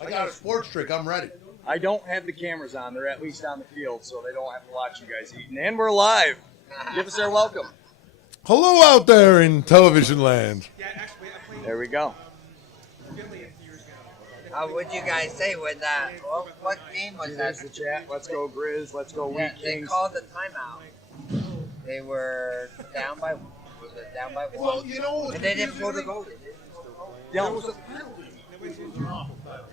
I got a sports drink. I'm ready. I don't have the cameras on. They're at least on the field, so they don't have to watch you guys eating. And we're live. Give us our welcome. Hello out there in television land. There we go. How would you guys say when that? What game was that? There's the chat. Let's go Grizz. Let's go Yeah, Wheatkings. they called the timeout. They were down by. Was it down by one? Well, you know, And they didn't throw the goal. there was a penalty.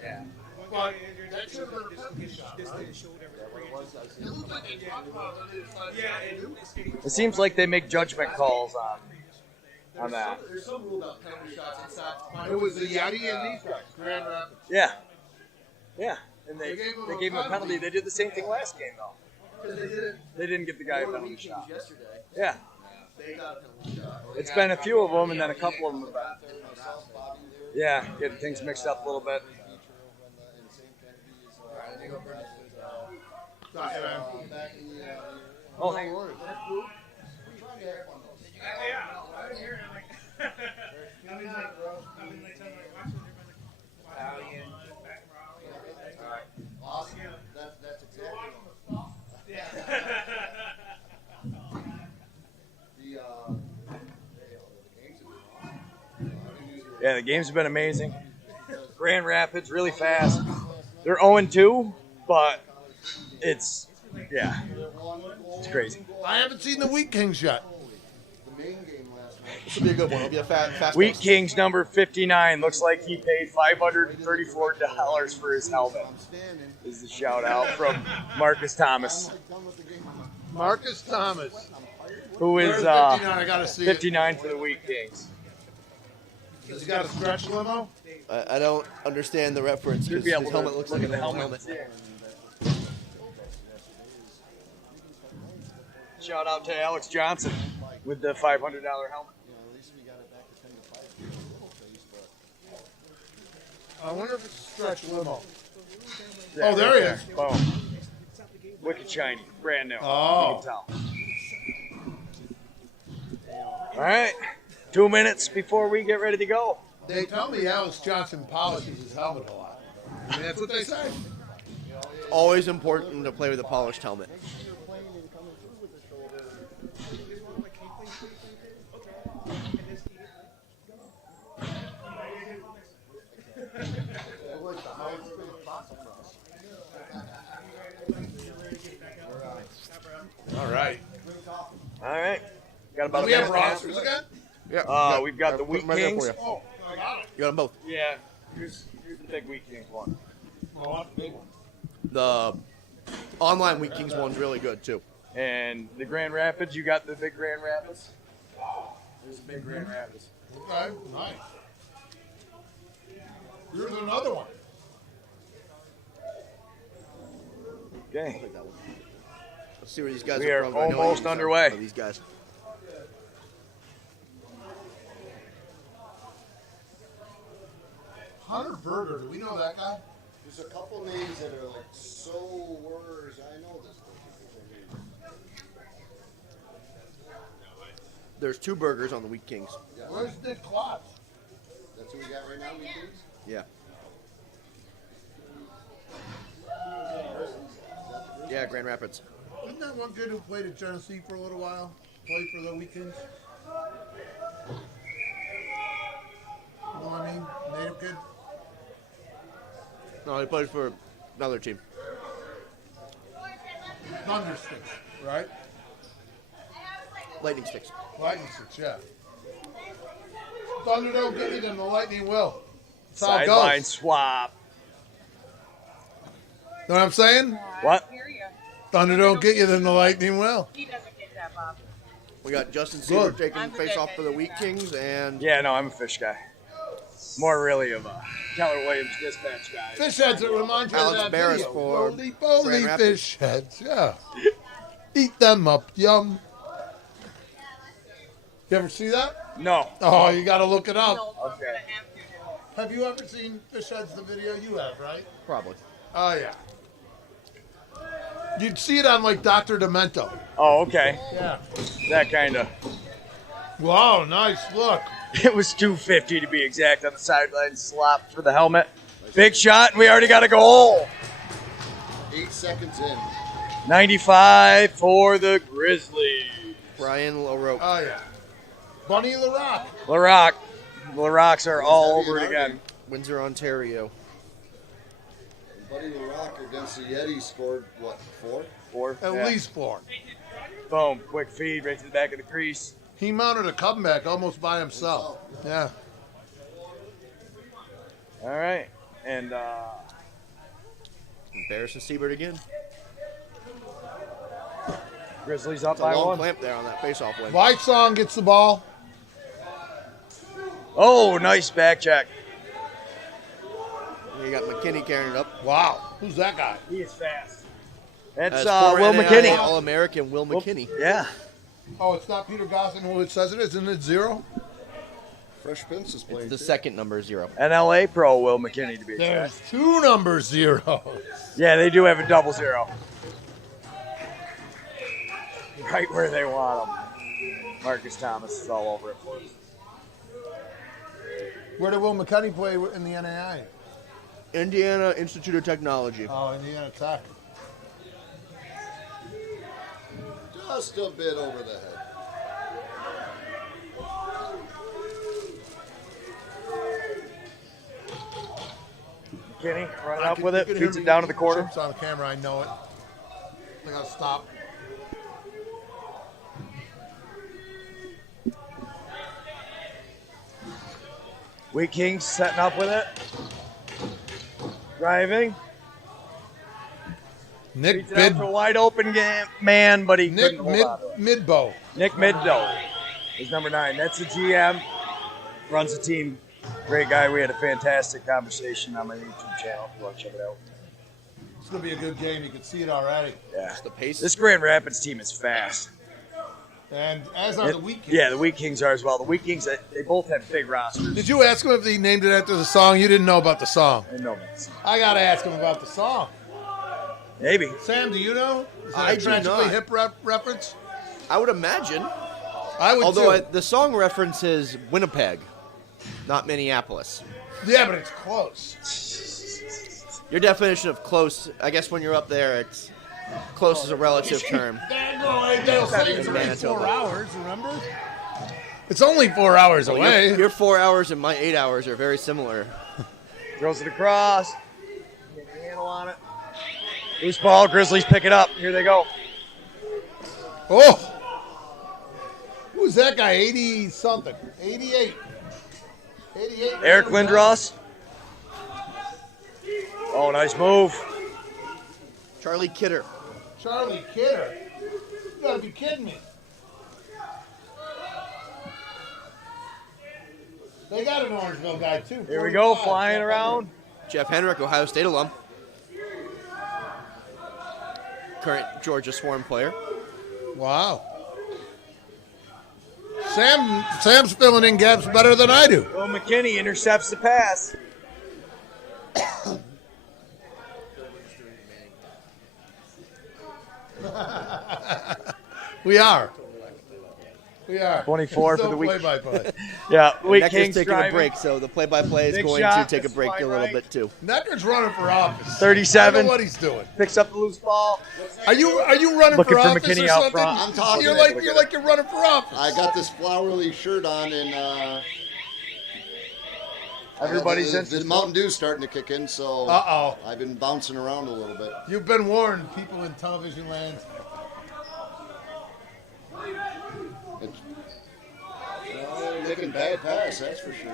Yeah. But that should have been a penalty shot, right? It looked like they talked about it. It seems like they make judgment calls on that. There's some rule about penalty shots inside. It was the Yeti and these guys, Grand Rapids. Yeah. Yeah. And they gave him a penalty. They did the same thing last game, though. They didn't give the guy a penalty shot. Yeah. It's been a few of them, and then a couple of them have been. Yeah, getting things mixed up a little bit. Oh, hang on. Yeah, the games have been amazing. Grand Rapids, really fast. They're 0-2, but it's crazy. I haven't seen the Wheatkings yet. This will be a good one. It'll be a fast Wheatkings number 59 looks like he paid $534 for his helmet. This is a shout out from Marcus Thomas, Marcus Thomas. who is 59? I gotta see 59 for the Wheatkings. Has he got a stretch limo? I don't understand the reference Should because be his able to helmet looks like look a at the helmet. Shout out to Alex Johnson with the $500 helmet. I wonder if it's a stretch limo. Yeah, Oh, there he is. Boom. Wicked shiny, brand new. Oh. You can tell. All right, 2 minutes before we get ready to go. They tell me Alex Johnson polishes his helmet a lot. I mean, that's what they say. Always important to play with a polished helmet. All right. All right, got about Do we a have minute. rosters again? Yeah. We've got the Put 'em right there Wheatkings. for you. Oh, I got it. You got them both. Yeah, here's the big Wheatkings one. Oh, that's a big one. The online Wheatkings one's really good too. And the Grand Rapids, you got the big Grand Rapids? There's the big Grand Rapids. Okay, nice. Here's another one. Okay. Let's see where these guys We are are from. I know almost some underway. of these guys. Hunter Berger, do we know that guy? There's a couple names that are like so words. I know this. There's 2 burgers on the Wheatkings. Where's Nick Klotz? That's who we got right now, Wheatkings? Yeah. Yeah, Grand Rapids. Isn't that one kid who played at Genesee for a little while? Played for the Wheatkings? You know what I mean? Native kid? No, he plays for another team. Thundersticks, right? Lightning Sticks. Lightning sticks, yeah. Thunder don't get you, then the lightning will. That's how it Sideline goes. swap. Know what I'm saying? What? Thunder don't get you, then the lightning will. He doesn't get that, Bob. We got Justin Seaver Good. taking I'm face good. off for the Wheatkings and Yeah, no, I'm a fish guy. More really of a Keller Williams dispatch guy. Fish heads that remind you Alex of that Barris video. for Roly-poly Grand Rapids. fish heads, yeah. Eat them up, yum. You ever see that? No. Oh, you got to look it up. Okay. Have you ever seen Fish Heads, the video? You have, right? probably. Oh, yeah. You'd see it on, like, Dr. Demento. Oh, okay. Yeah. That kind of. Wow, nice look. It was $250 to be exact on the sideline slop for the helmet. Big shot, and we already got a goal. 8 seconds in. 95 for the Grizzlies. Brian LaRoque. Oh, yeah. Bunny LaRock. LaRocks are all over it again. Windsor, Ontario. Buddy LaRock against the Yeti scored, what, 4? 4. At Yeah. least 4. Boom. Quick feed right to the back of the crease. He mounted a comeback almost by himself. Yeah. All right. And Barris and Siebert again. Grizzlies up It's a by long 1. clamp there on that face-off win. Whitesong gets the ball. Oh, nice back check. You got McKinney carrying it up. Wow. Who's that guy? He is fast. That's Former Will NAIA McKinney. All-American Will McKinney. Yeah. Oh, it's not Peter Gosselin who it says it is, isn't it 0? Fresh Prince is playing. The too. second number 0. NLA pro Will McKinney to be There's exact. 2 number 0. Yeah, they do have a double 0. Right where they want them. Marcus Thomas is all over it for us. Where did Will McKinney play in the NAI? Indiana Institute of Technology. Oh, Indiana Tech. Just a bit over the head. McKinney running up with it, feeds it down to the corner. Chips on the camera, I know it. I gotta stop. Wheatkings setting up with it. Driving. Nick Feeds it out to a wide open man, but he couldn't hold on to it. Midbow. Nick Middow is number 9. That's the GM. Runs the team. Great guy. We had a fantastic conversation on my YouTube channel. If you want to check it out. It's gonna be a good game. You can see it already. Yeah. The pace. This Grand Rapids team is fast. And as are the Wheatkings. Yeah, the Wheatkings are as well. The Wheatkings, they both have big rosters. Did you ask him if he named it after the song? You didn't know about the song. I know. I gotta ask him about the song. Maybe. Sam, do you know? Is that I a do tragically not. hip reference? I would imagine. I would Although too. the song references Winnipeg, not Minneapolis. Yeah, but it's close. Your definition of close, I guess when you're up there, it's close is a relative term. They'll say it's only Manitoba. 4 hours, remember? It's only 4 hours away. Your 4 hours and my 8 hours are very similar. Throws it across. Get the handle on it. Loose ball. Grizzlies pick it up. Here they go. Oh! Who's that guy? 80-something. 88. 88. Eric Lindros. Oh, nice move. Charlie Kidder. Charlie Kidder. You gotta be kidding me. They got an Orangeville guy, too. Here we go. 45. Flying around. Jeff Henrik, Ohio State alum. Current Georgia Swarm player. Wow. Sam's filling in gaps better than I do. Will McKinney intercepts the pass. We are. We are. 24 Still for the week. play-by-play. Yeah, Necker's Wheatkings taking driving. a break, so the play-by-play is Big going shot, to take a break fly a little right. bit too. Necker's running for office. 37. I don't know what he's doing. Picks up the loose ball. Are you running Looking for for office McKinney or out something? front. I'm talking. You're like you're running for office. I got this flowery shirt on, and Everybody's the Mountain Dew's starting to kick in, so Uh-oh. I've been bouncing around a little bit. You've been warned, people in television land. It's, making bad pass, that's for sure.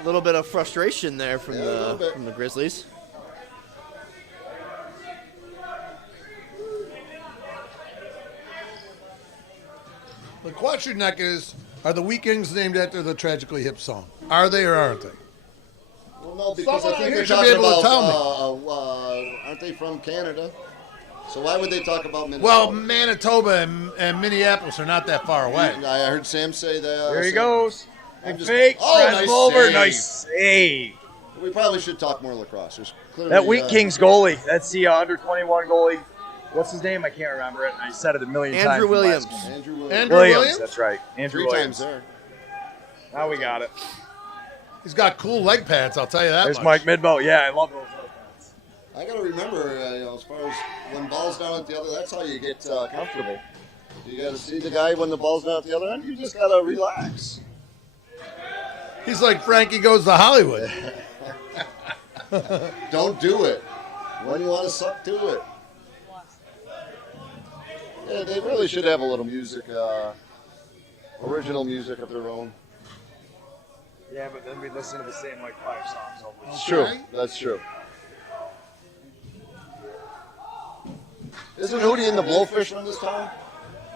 A little bit of frustration there from Yeah, a little bit. the Grizzlies. The question, Neck, is, are the Wheatkings named after the Tragically Hip song? Are they or aren't they? Well, no, because Someone I think here they're should be talking able to about, tell aren't they from Canada? So why would they talk about Minnesota? Well, Manitoba and Minneapolis are not that far away. I heard Sam say that. There he goes. I'm Big just- fake. Oh, Drives nice him over. save. Nice save. We probably should talk more lacrosse. There's clearly, That Wheatkings goalie. That's the under 21 goalie. What's his name? I can't remember it. I said it a million times. Andrew in the Williams. last game. Andrew Williams. Andrew Williams. Williams? That's right. Andrew 3 Williams. times there. Now we got it. He's got cool leg pads, I'll tell you that There's much. Mike Midbow. Yeah, I love those leg pads. I got to remember, as far as when ball's down at the other, that's how you get comfortable. You got to see the guy when the ball's down at the other end. You just got to relax. He's like Frankie Goes to Hollywood. Don't do it. When you want to suck to it. Yeah, they really should have a little music, original music of their own. Yeah, but then we listen to the same like 5 songs over. It's true. That's true. Isn't Hootie and the Blowfish from this town?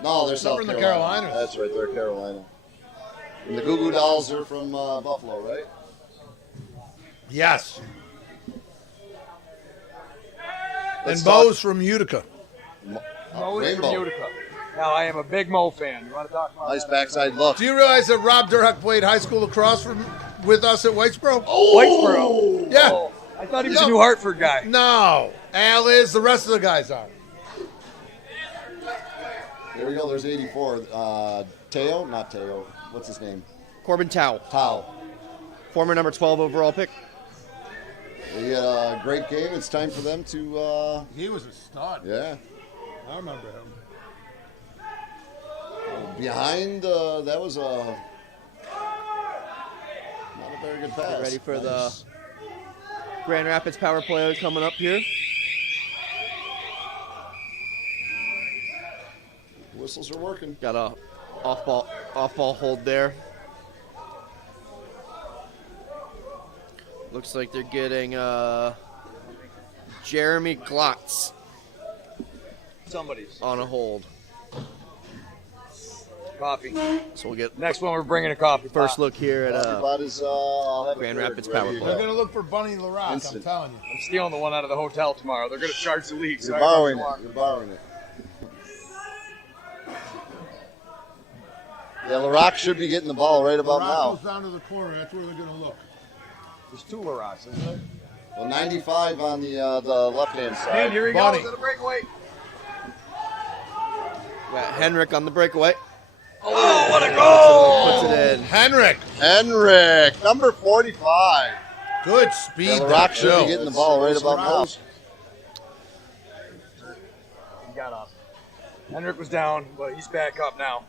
No, they're South from the Carolina. Carolinas. That's right, they're Carolina. And the Goo Goo Dolls are from Buffalo, right? Yes. Let's And talk- Bo's from Utica. Mo is from Rainbow. Utica. Now, I am a big Mo fan. You want to talk about Nice that? backside look. Do you realize that Rob Durhak played high school lacrosse with us at Whitesboro? Whitesboro. Yeah. Oh, I thought he was a New Hartford guy. No. Al is. The rest of the guys are. There we go, there's 84. Teo? Not Teo. What's his name? Corbin Tao, Tao. former number 12 overall pick. They had a great game. It's time for them to, He was a stud. yeah. I remember him. Behind, that was not a very good pass. Get ready for Nice. the Grand Rapids power play coming up here. Whistles are working. Got a off ball hold there. Looks like they're getting Jeremy Glotz Somebody's. on a hold. Coffee. So we'll get Next one, we're bringing a coffee. first pot. look here at About his, I'll have it Grand cleared, Rapids ready power to play. They're go. going to look for Bunny LaRock, I'm Instant. telling you. I'm stealing the one out of the hotel tomorrow. They're going to charge the league. You're borrowing it. You're borrowing it. Yeah, LaRock should be getting the ball right about Rock now. goes down to the corner. That's where they're going to look. There's 2 LaRocks, isn't there? Well, 95 on the left-hand And side. here he Bunny. goes to the breakaway. Got Henrik on the breakaway. Oh, what a goal! Puts it in. Henrik. Henrik, number 45. Good speed. Yeah, there, LaRock should too. be getting the ball right about now. He got up. Henrik was down, but he's back up now.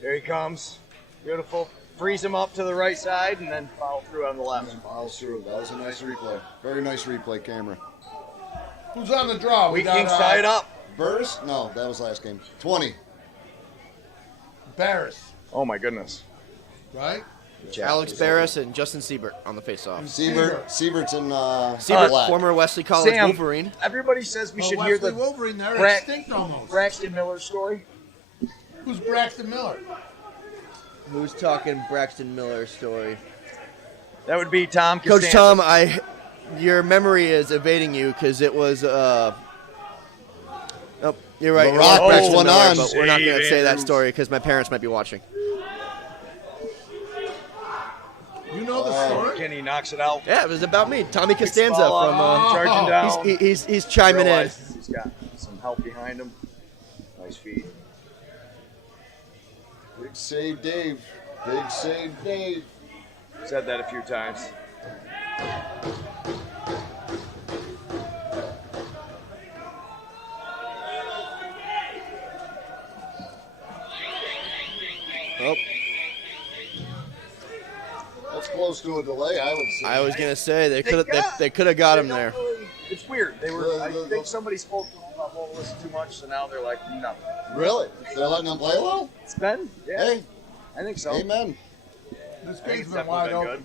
There he comes. Beautiful. Frees him up to the right side and then follow through on the left. Miles through. That was a nice replay. Very nice replay, camera. Who's on the draw? We Wheatkings got tied up. Burris? No, that was last game. 20. Barris, Oh, my goodness. right? Alex Barris and Justin Siebert on the faceoff. Siebert's in Siebert, black. former Wesley College Sam, Wolverine. Everybody says we should Wesley hear the Wolverine, they're Bra- extinct almost. Braxton Miller story. Who's Braxton Miller? Who's talking Braxton Miller's story? That would be Tom Coach Costanza. Tom, your memory is evading you because it was. Oh, you're right. It LaRock was Braxton went Miller, on. but we're not going to say that Andrews. story because my parents might be watching. You know the story? Kenny knocks it out. Yeah, it was about me, Tommy Costanza Ball from. up, charging down. He's chiming in. Realizes he's got some help behind him. Nice feed. Big save, Dave. Big save, Dave. Said that a few times. Oh, That's close to a delay, I would say. I was gonna say they could have got him there. It's weird. They were. I think somebody spoke to them about Loveless too much, so now they're like, no. Really? They're letting them play a little? It's been. Yeah, Hey, I think so. amen. This I think game's it's been definitely wide been open. good.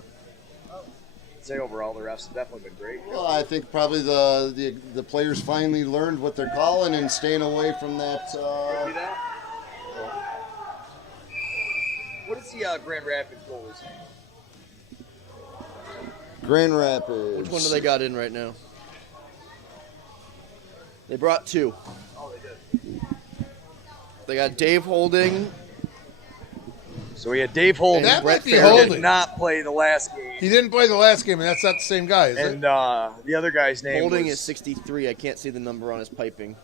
I'd say overall the refs have definitely been great. Well, I think probably the players finally learned what they're calling and staying away from that. See that? What is the Grand Rapids goalie's name? Grand Rapids. Which one do they got in right now? They brought 2. Oh, they did. They got Dave Holding. So we had Dave Holden. That Brett might be Fair Who did Holding. not play the last game. He didn't play the last game, and that's not the same guy, is And it? the other guy's name Holding was, is 63. I can't see the number on his piping.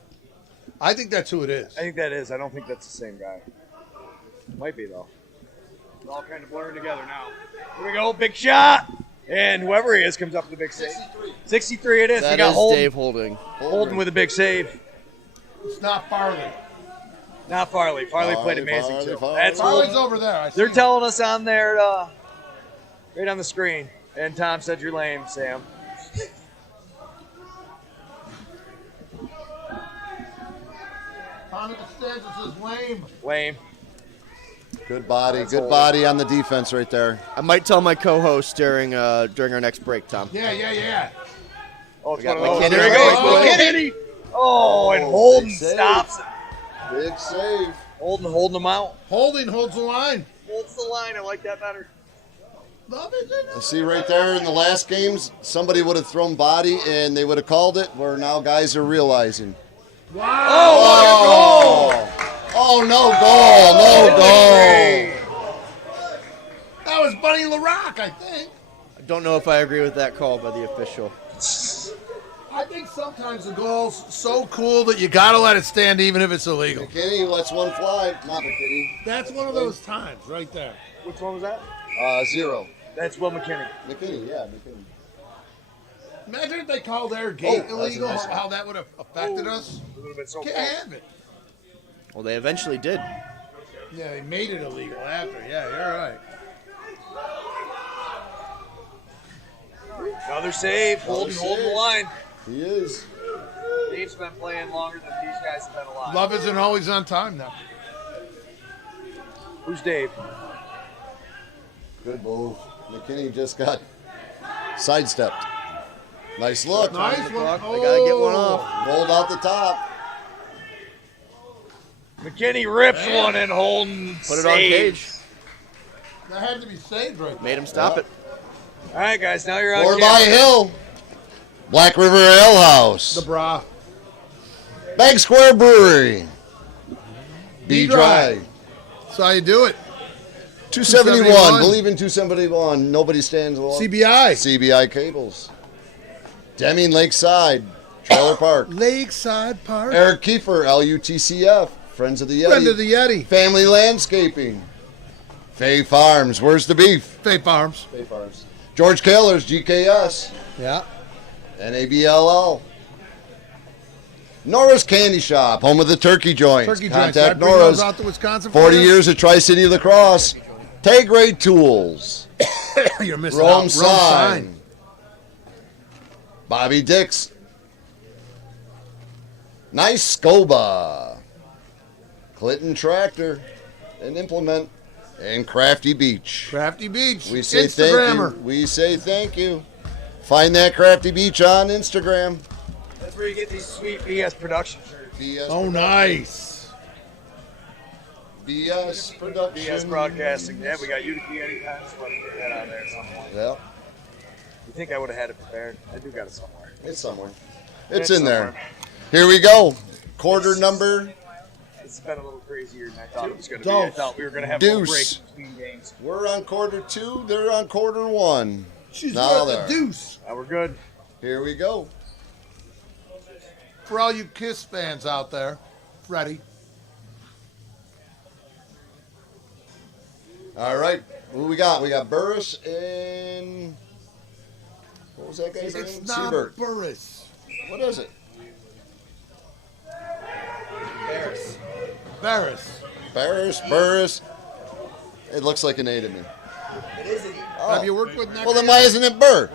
I think that's who it is. I think that is. I don't think that's the same guy. Might be, though. all kind of blurring together now. Here we go, big shot. And whoever he is comes up with a big save. 63 it is. That we got is Dave Holding. Holden with a big save. It's not Farley. Not Farley. Farley played amazing, too. That's Farley's Holden. over there. They're telling us on there, right on the screen. And Tom said you're lame, Sam. Tom says this is lame. Lame. Good body on the defense right there. I might tell my co-host during our next break, Tom. Yeah. Oh, it's We got one of those. McKinney There he right goes. away. McKinney. Oh, and Holden Big save. stops it. Big save. Holden holding them out. Holding holds the line. Holds the line. I like that better. Love it. I see right there in the last games, somebody would have thrown body and they would have called it, where now guys are realizing. Wow. Oh, no goal. That was Bunny LaRock, I think. I don't know if I agree with that call by the official. I think sometimes the goal's so cool that you got to let it stand even if it's illegal. McKinney lets one fly. Not McKinney. That's one of those times right there. Which one was that? 0. That's Will McKinney. McKinney, yeah, McKinney. Imagine if they called their gate that's a illegal, nice one. how that would have affected us. It would have been so Can't close. have it. Well, they eventually did. Yeah, they made it illegal after. Yeah, you're right. Another save. Holden holding the line. He is. Dave's been playing longer than these guys have been alive. Love isn't always on time now. Who's Dave? Good move. McKinney just got sidestepped. Nice look. Nice one. They gotta get one off. Rolled out the top. McKinney rips one and Holden Put it on cage. That had to be saved right there. Made him stop it. All right, guys, now you're on Or camera. by Hill. Black River Ale House. The bra. Bank Square Brewery. Be Dry. That's how you do it. 271. 271. Believe in 271. Nobody stands alone. CBI. CBI Cables. Deming Lakeside. Trailer Park. Lakeside Park. Eric Kiefer, LUTCF. Friends of the Yeti. Friend of the Yeti. Family Landscaping. Fay Farms. Where's the beef? Fay Farms. Fay Farms. George Kaler's GKS. Yeah. NABLL. Nora's Candy Shop, home of the turkey joints. Turkey joints. Contact I'd bring those Nora's. out to Wisconsin. 40 years of Tri-City Lacrosse. Tay-Grade Tools. You're missing Rome out. Sign. Bobby Dix. Nice Scoba. Clinton Tractor and Implement. And Crafty Beach. Crafty Beach. We say Instagrammer. thank you. We say thank you. Find that Crafty Beach on Instagram. That's where you get these sweet BS production shirts. BS, Oh, nice. BS Production. BS Broadcasting. Yeah, we got Utica anytime, so let's get that on there at some point. Yeah, You think I would have had it prepared? I do got it somewhere. it's somewhere. It's It's in there. somewhere. Here we go. Quarter number. It's been a little crazier than I thought it was going to be. Deuce. I thought we were going to have more Deuce. breaks between games. We're on quarter 2. They're on quarter 1. She's Now worth a there. deuce. Now we're good. Here we go. For all you Kiss fans out there, Freddie. All right. Who we got? We got Burris and what was that guy's name? It's not Siebert. Burris. What is it? Barris. Burris. It looks like an A to me. Have you worked with Well, then why isn't it Burr?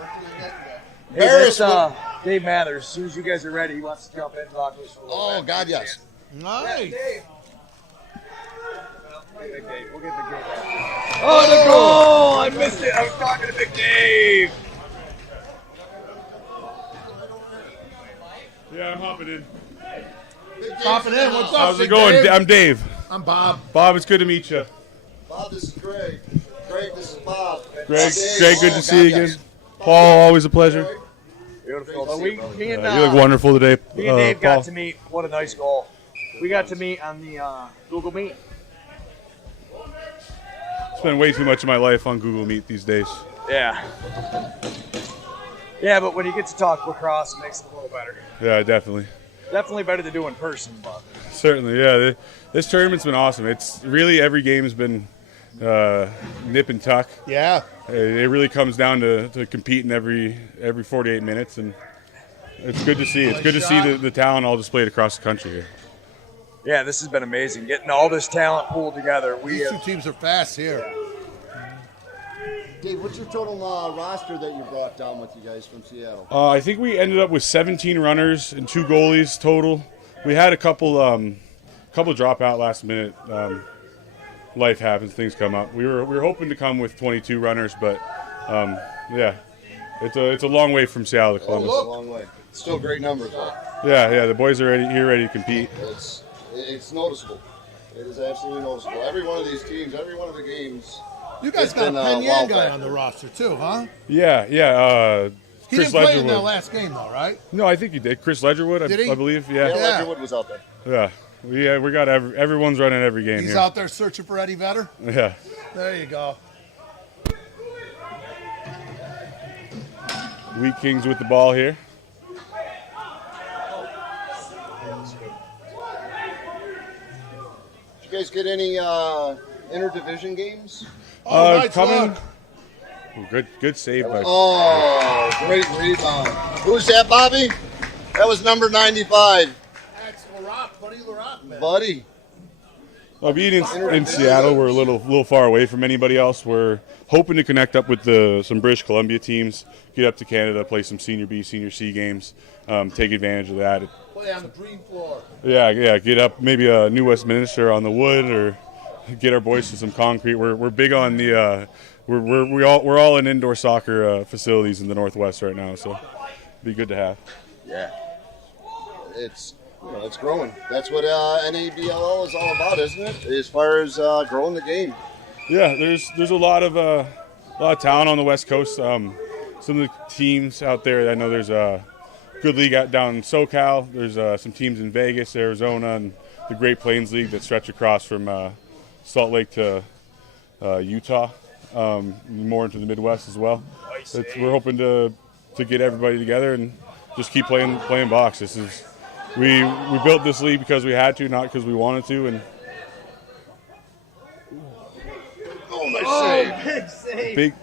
Hey, Barris. that's Dave Mathers. As soon as you guys are ready, he wants to jump in and talk to us for a little Oh, bit. God, yes. Nice. Big Dave. We'll get Big Dave after. Oh, the goal! I missed it. I was talking to Big Dave. Yeah, I'm hopping in. Popping in. What's up, How's it Big going? Dave? I'm Dave. I'm Bob. Bob, it's good to meet you. Bob, this is Greg. Greg, this is Bob. Greg, Dave. Greg, good Oh, to see you God, again. yes. Paul, always a pleasure. Beautiful. But me and, You look wonderful today, me and Dave got Paul. to meet. What a nice goal. We got to meet on the Google Meet. Spend way too much of my life on Google Meet these days. Yeah. Yeah, but when you get to talk lacrosse, it makes it a little better. Yeah, definitely. Definitely better to do in person, but Certainly, yeah. This tournament's been awesome. It's really every game's been nip and tuck. Yeah. It really comes down to competing every 48 minutes, and it's good to see. It's good to see the talent all displayed across the country here. Yeah, this has been amazing. Getting all this talent pulled together. These two teams are fast here. Dave, what's your total roster that you brought down with you guys from Seattle? I think we ended up with 17 runners and 2 goalies total. We had a couple drop out last minute. Life happens, things come up. We were hoping to come with 22 runners, but yeah, it's a long way from Seattle to Columbus. It's a long way. Still great numbers, though. Yeah, the boys are ready to compete. It's noticeable. It is absolutely noticeable. Every one of these teams, every one of the games. You guys got a Penn guy on the roster too, huh? Yeah. He Chris didn't play in Ledgerwood. that last game, though, right? No, I think he did. Chris Ledgerwood, Did he? I believe. Yeah, Yeah. Ledgerwood was out there. Yeah. We got everyone's running every game He's here. out there searching for Eddie Vedder. Yeah. There you go. Wheatkings with the ball here. Did you guys get any interdivision games? Oh, nice coming. look. Good save by. Oh, great rebound. Who's that, Bobby? That was number 95. That's LaRock, Buddy LaRock, man. Buddy. Well, being in Seattle, we're a little far away from anybody else. We're hoping to connect up with some British Columbia teams, get up to Canada, play some Senior B, Senior C games, take advantage of that. Play on the green floor. Yeah, get up maybe a New Westminster on the wood, or get our boys to some concrete. We're big on the we're all in indoor soccer facilities in the Northwest right now, so it'd be good to have. Yeah. It's growing. That's what NABLL is all about, isn't it? As far as growing the game. Yeah, there's a lot of talent on the West Coast. Some of the teams out there, I know there's a good league out down in SoCal. There's some teams in Vegas, Arizona, and the Great Plains League that stretch across from Salt Lake to Utah, more into the Midwest as well. We're hoping to get everybody together and just keep playing box. We built this league because we had to, not because we wanted to. And nice save.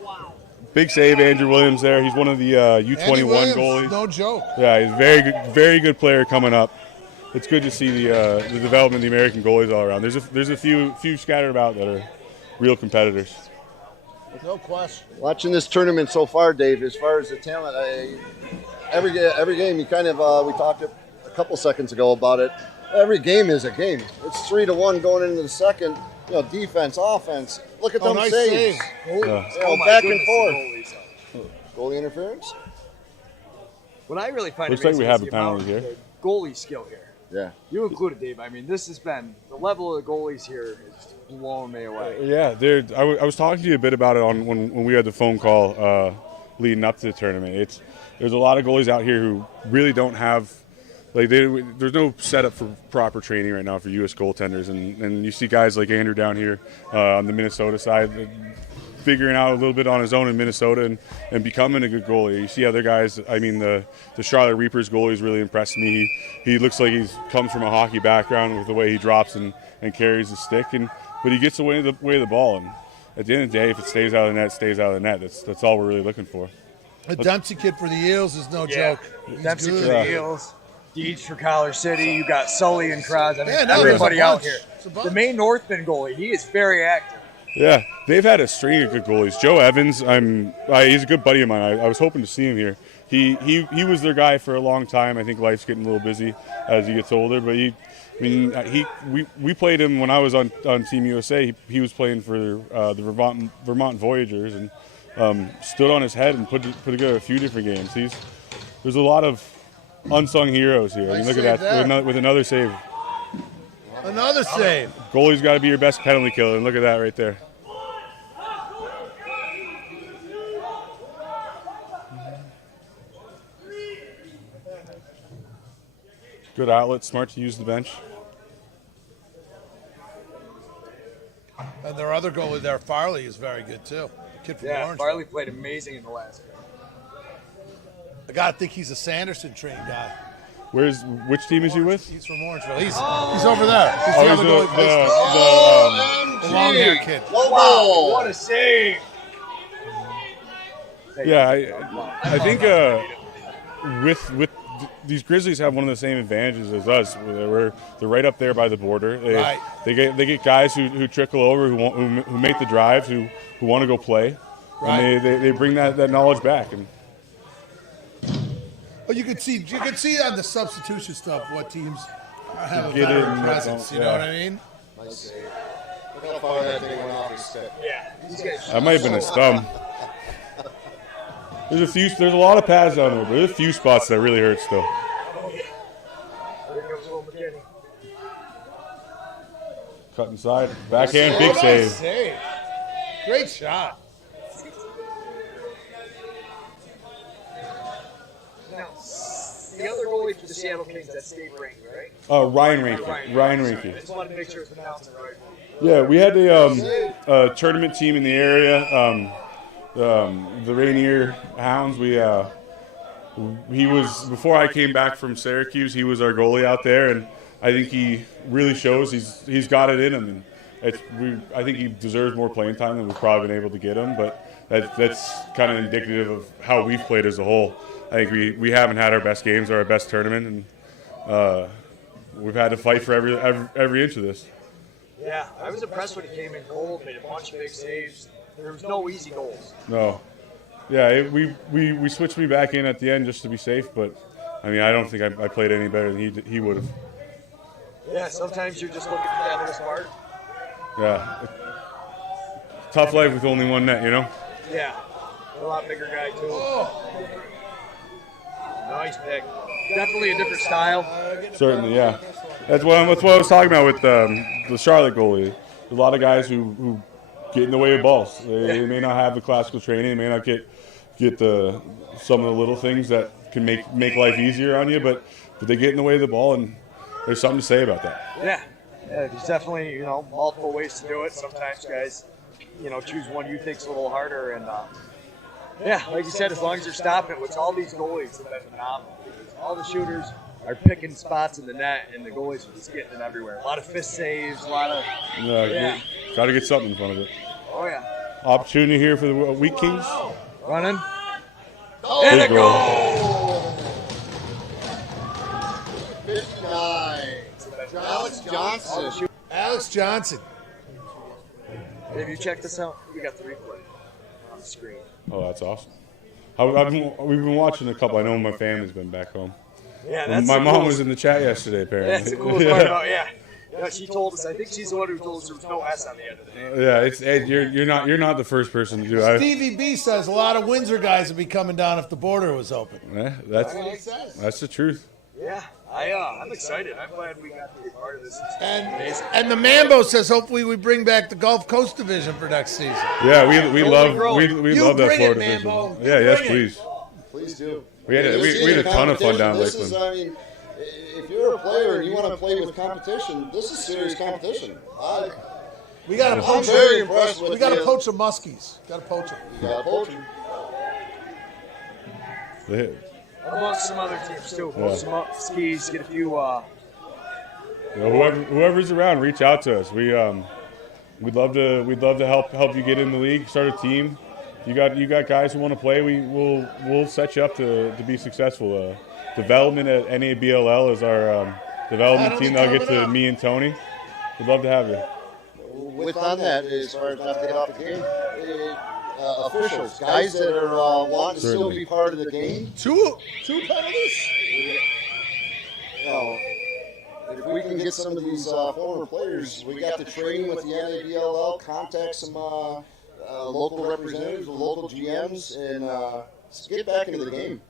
Big save, Andrew Williams there. He's one of the U21 goalies. No joke. Yeah, he's a very good player coming up. It's good to see the development of the American goalies all around. There's a few scattered about that are real competitors. No question. Watching this tournament so far, Dave, as far as the talent, every game you kind of we talked a couple seconds ago about it. Every game is a game. It's 3-1 going into the second. Defense, offense. Look at them nice saves. save. Back and forth. Goalie interference. What I really find Looks like amazing we have is a the amount penalty of here. the goalie skill here. Yeah. You included, Dave. I mean, this has been the level of the goalies here is blowing me away. Yeah, I was talking to you a bit about it when we had the phone call leading up to the tournament. There's a lot of goalies out here who really don't have there's no setup for proper training right now for U.S. goaltenders, and you see guys like Andrew down here on the Minnesota side figuring out a little bit on his own in Minnesota and becoming a good goalie. You see other guys. I mean, the Charlotte Reapers goalie's really impressed me. He looks like he comes from a hockey background with the way he drops and carries the stick, but he gets away the ball. And at the end of the day, if it stays out of the net, it stays out of the net. That's all we're really looking for. The Dempsey kid for the Eels is no joke. He's Dempsey good. for the Eels. Deeds for Collar City. You got Sully and Kraz. I mean, Yeah, no, everybody there's a out bunch. here. It's a bunch. The main Northman goalie, he is very active. Yeah, they've had a string of good goalies. Joe Evans, he's a good buddy of mine. I was hoping to see him here. He was their guy for a long time. I think life's getting a little busy as he gets older, but we played him when I was on Team USA. He was playing for the Vermont Voyagers and stood on his head and put together a few different games. There's a lot of unsung heroes here. I mean, Nice look at save that with another save. Another save. Goalie's got to be your best penalty killer, and look at that right there. Good outlet, smart to use the bench. And their other goalie there, Farley, is very good too. Kid from Yeah, Orange. Farley played amazing in the last game. I gotta think he's a Sanderson trained guy. Which team is he with? He's from Orangeville. He's over there. He's Oh, the he's other goalie. the The long hair kid. Wow, what a save! Yeah, I think with these Grizzlies have one of the same advantages as us. They're right up there by the border. They get guys who trickle over, who make the drives, who want to go play, and they bring that knowledge back. And Well, you could see on the substitution stuff what teams have a Get veteran in, presence. You know what I mean? Nice save. Look how far that thing went off his stick. that might have been his thumb. There's a lot of pads down there, but there's a few spots that really hurt still. Cut inside, backhand, big save. Great shot. Now, the other goalie for the Seattle Kings, that's Dave Ring, right? Ryan Reinke. Ryan Reinke. I just wanted to make sure it's pronounced right. Yeah, we had a tournament team in the area. The Rainier Hounds. He was, before I came back from Syracuse, he was our goalie out there, and I think he really shows he's got it in him. And I think he deserves more playing time than we've probably been able to get him, but that's kind of indicative of how we've played as a whole. I think we haven't had our best games or our best tournament, and we've had to fight for every inch of this. Yeah, I was impressed when he came in cold, made a bunch of big saves. There was no easy goals. No. Yeah, we switched me back in at the end just to be safe, but I mean, I don't think I played any better than he would have. Yeah, sometimes you're just looking for that little spark. Yeah. Tough life with only one net, you know? Yeah, a lot bigger guy too. Nice pick. Definitely a different style. Certainly, yeah. That's what I was talking about with the Charlotte goalie. There's a lot of guys who get in the way of balls. They may not have the classical training, they may not get some of the little things that can make life easier on you, but they get in the way of the ball, and there's something to say about that. Yeah, there's definitely multiple ways to do it. Sometimes guys, choose one you think's a little harder, and yeah, like you said, as long as you're stopping it, which all these goalies have been phenomenal. All the shooters are picking spots in the net, and the goalies are just getting it everywhere. A lot of fist saves, a lot of Got to get something in front of it. Oh yeah. Opportunity here for the Wheatkings. Running. And a goal. 59. Alex Johnson. Have you checked this out? We got the replay on the screen. Oh, that's awesome. We've been watching a couple. I know my family's been back home. Yeah, that's my mom was in the chat yesterday, apparently. That's the coolest part about Yeah, she told us. I think she's the one who told us there was no S on the end of the name. Yeah, you're not the first person to do it. Stevie B says a lot of Windsor guys would be coming down if the border was open. Yeah, that's the truth. Yeah, I'm excited. I'm glad we got to be part of this. And the Mambo says hopefully we bring back the Gulf Coast division for next season. Yeah, we love that bring Florida it, division. Mambo. Yeah, yes, please. Please do. We had a ton of fun down in Lakeland. If you're a player and you want to play with competition, this is serious competition. We got to poach. I'm very impressed with We got to poach the Muskies. Got to poach them. You got to poach them. Amongst some other teams too. Poach some up, skis, get a few. Whoever's around, reach out to us. We'd love to help you get in the league, start a team. You got guys who want to play. We'll set you up to be successful. Development at NABLL is our development team. That'll get to me and Tony. We'd love to have you. On that, as far as not to get off the game, officials, guys that are wanting to still be part of the game. Two penalties. If we can get some of these former players, we got the training with the NABLL, contact some local representatives, local GMs, and get back into the game.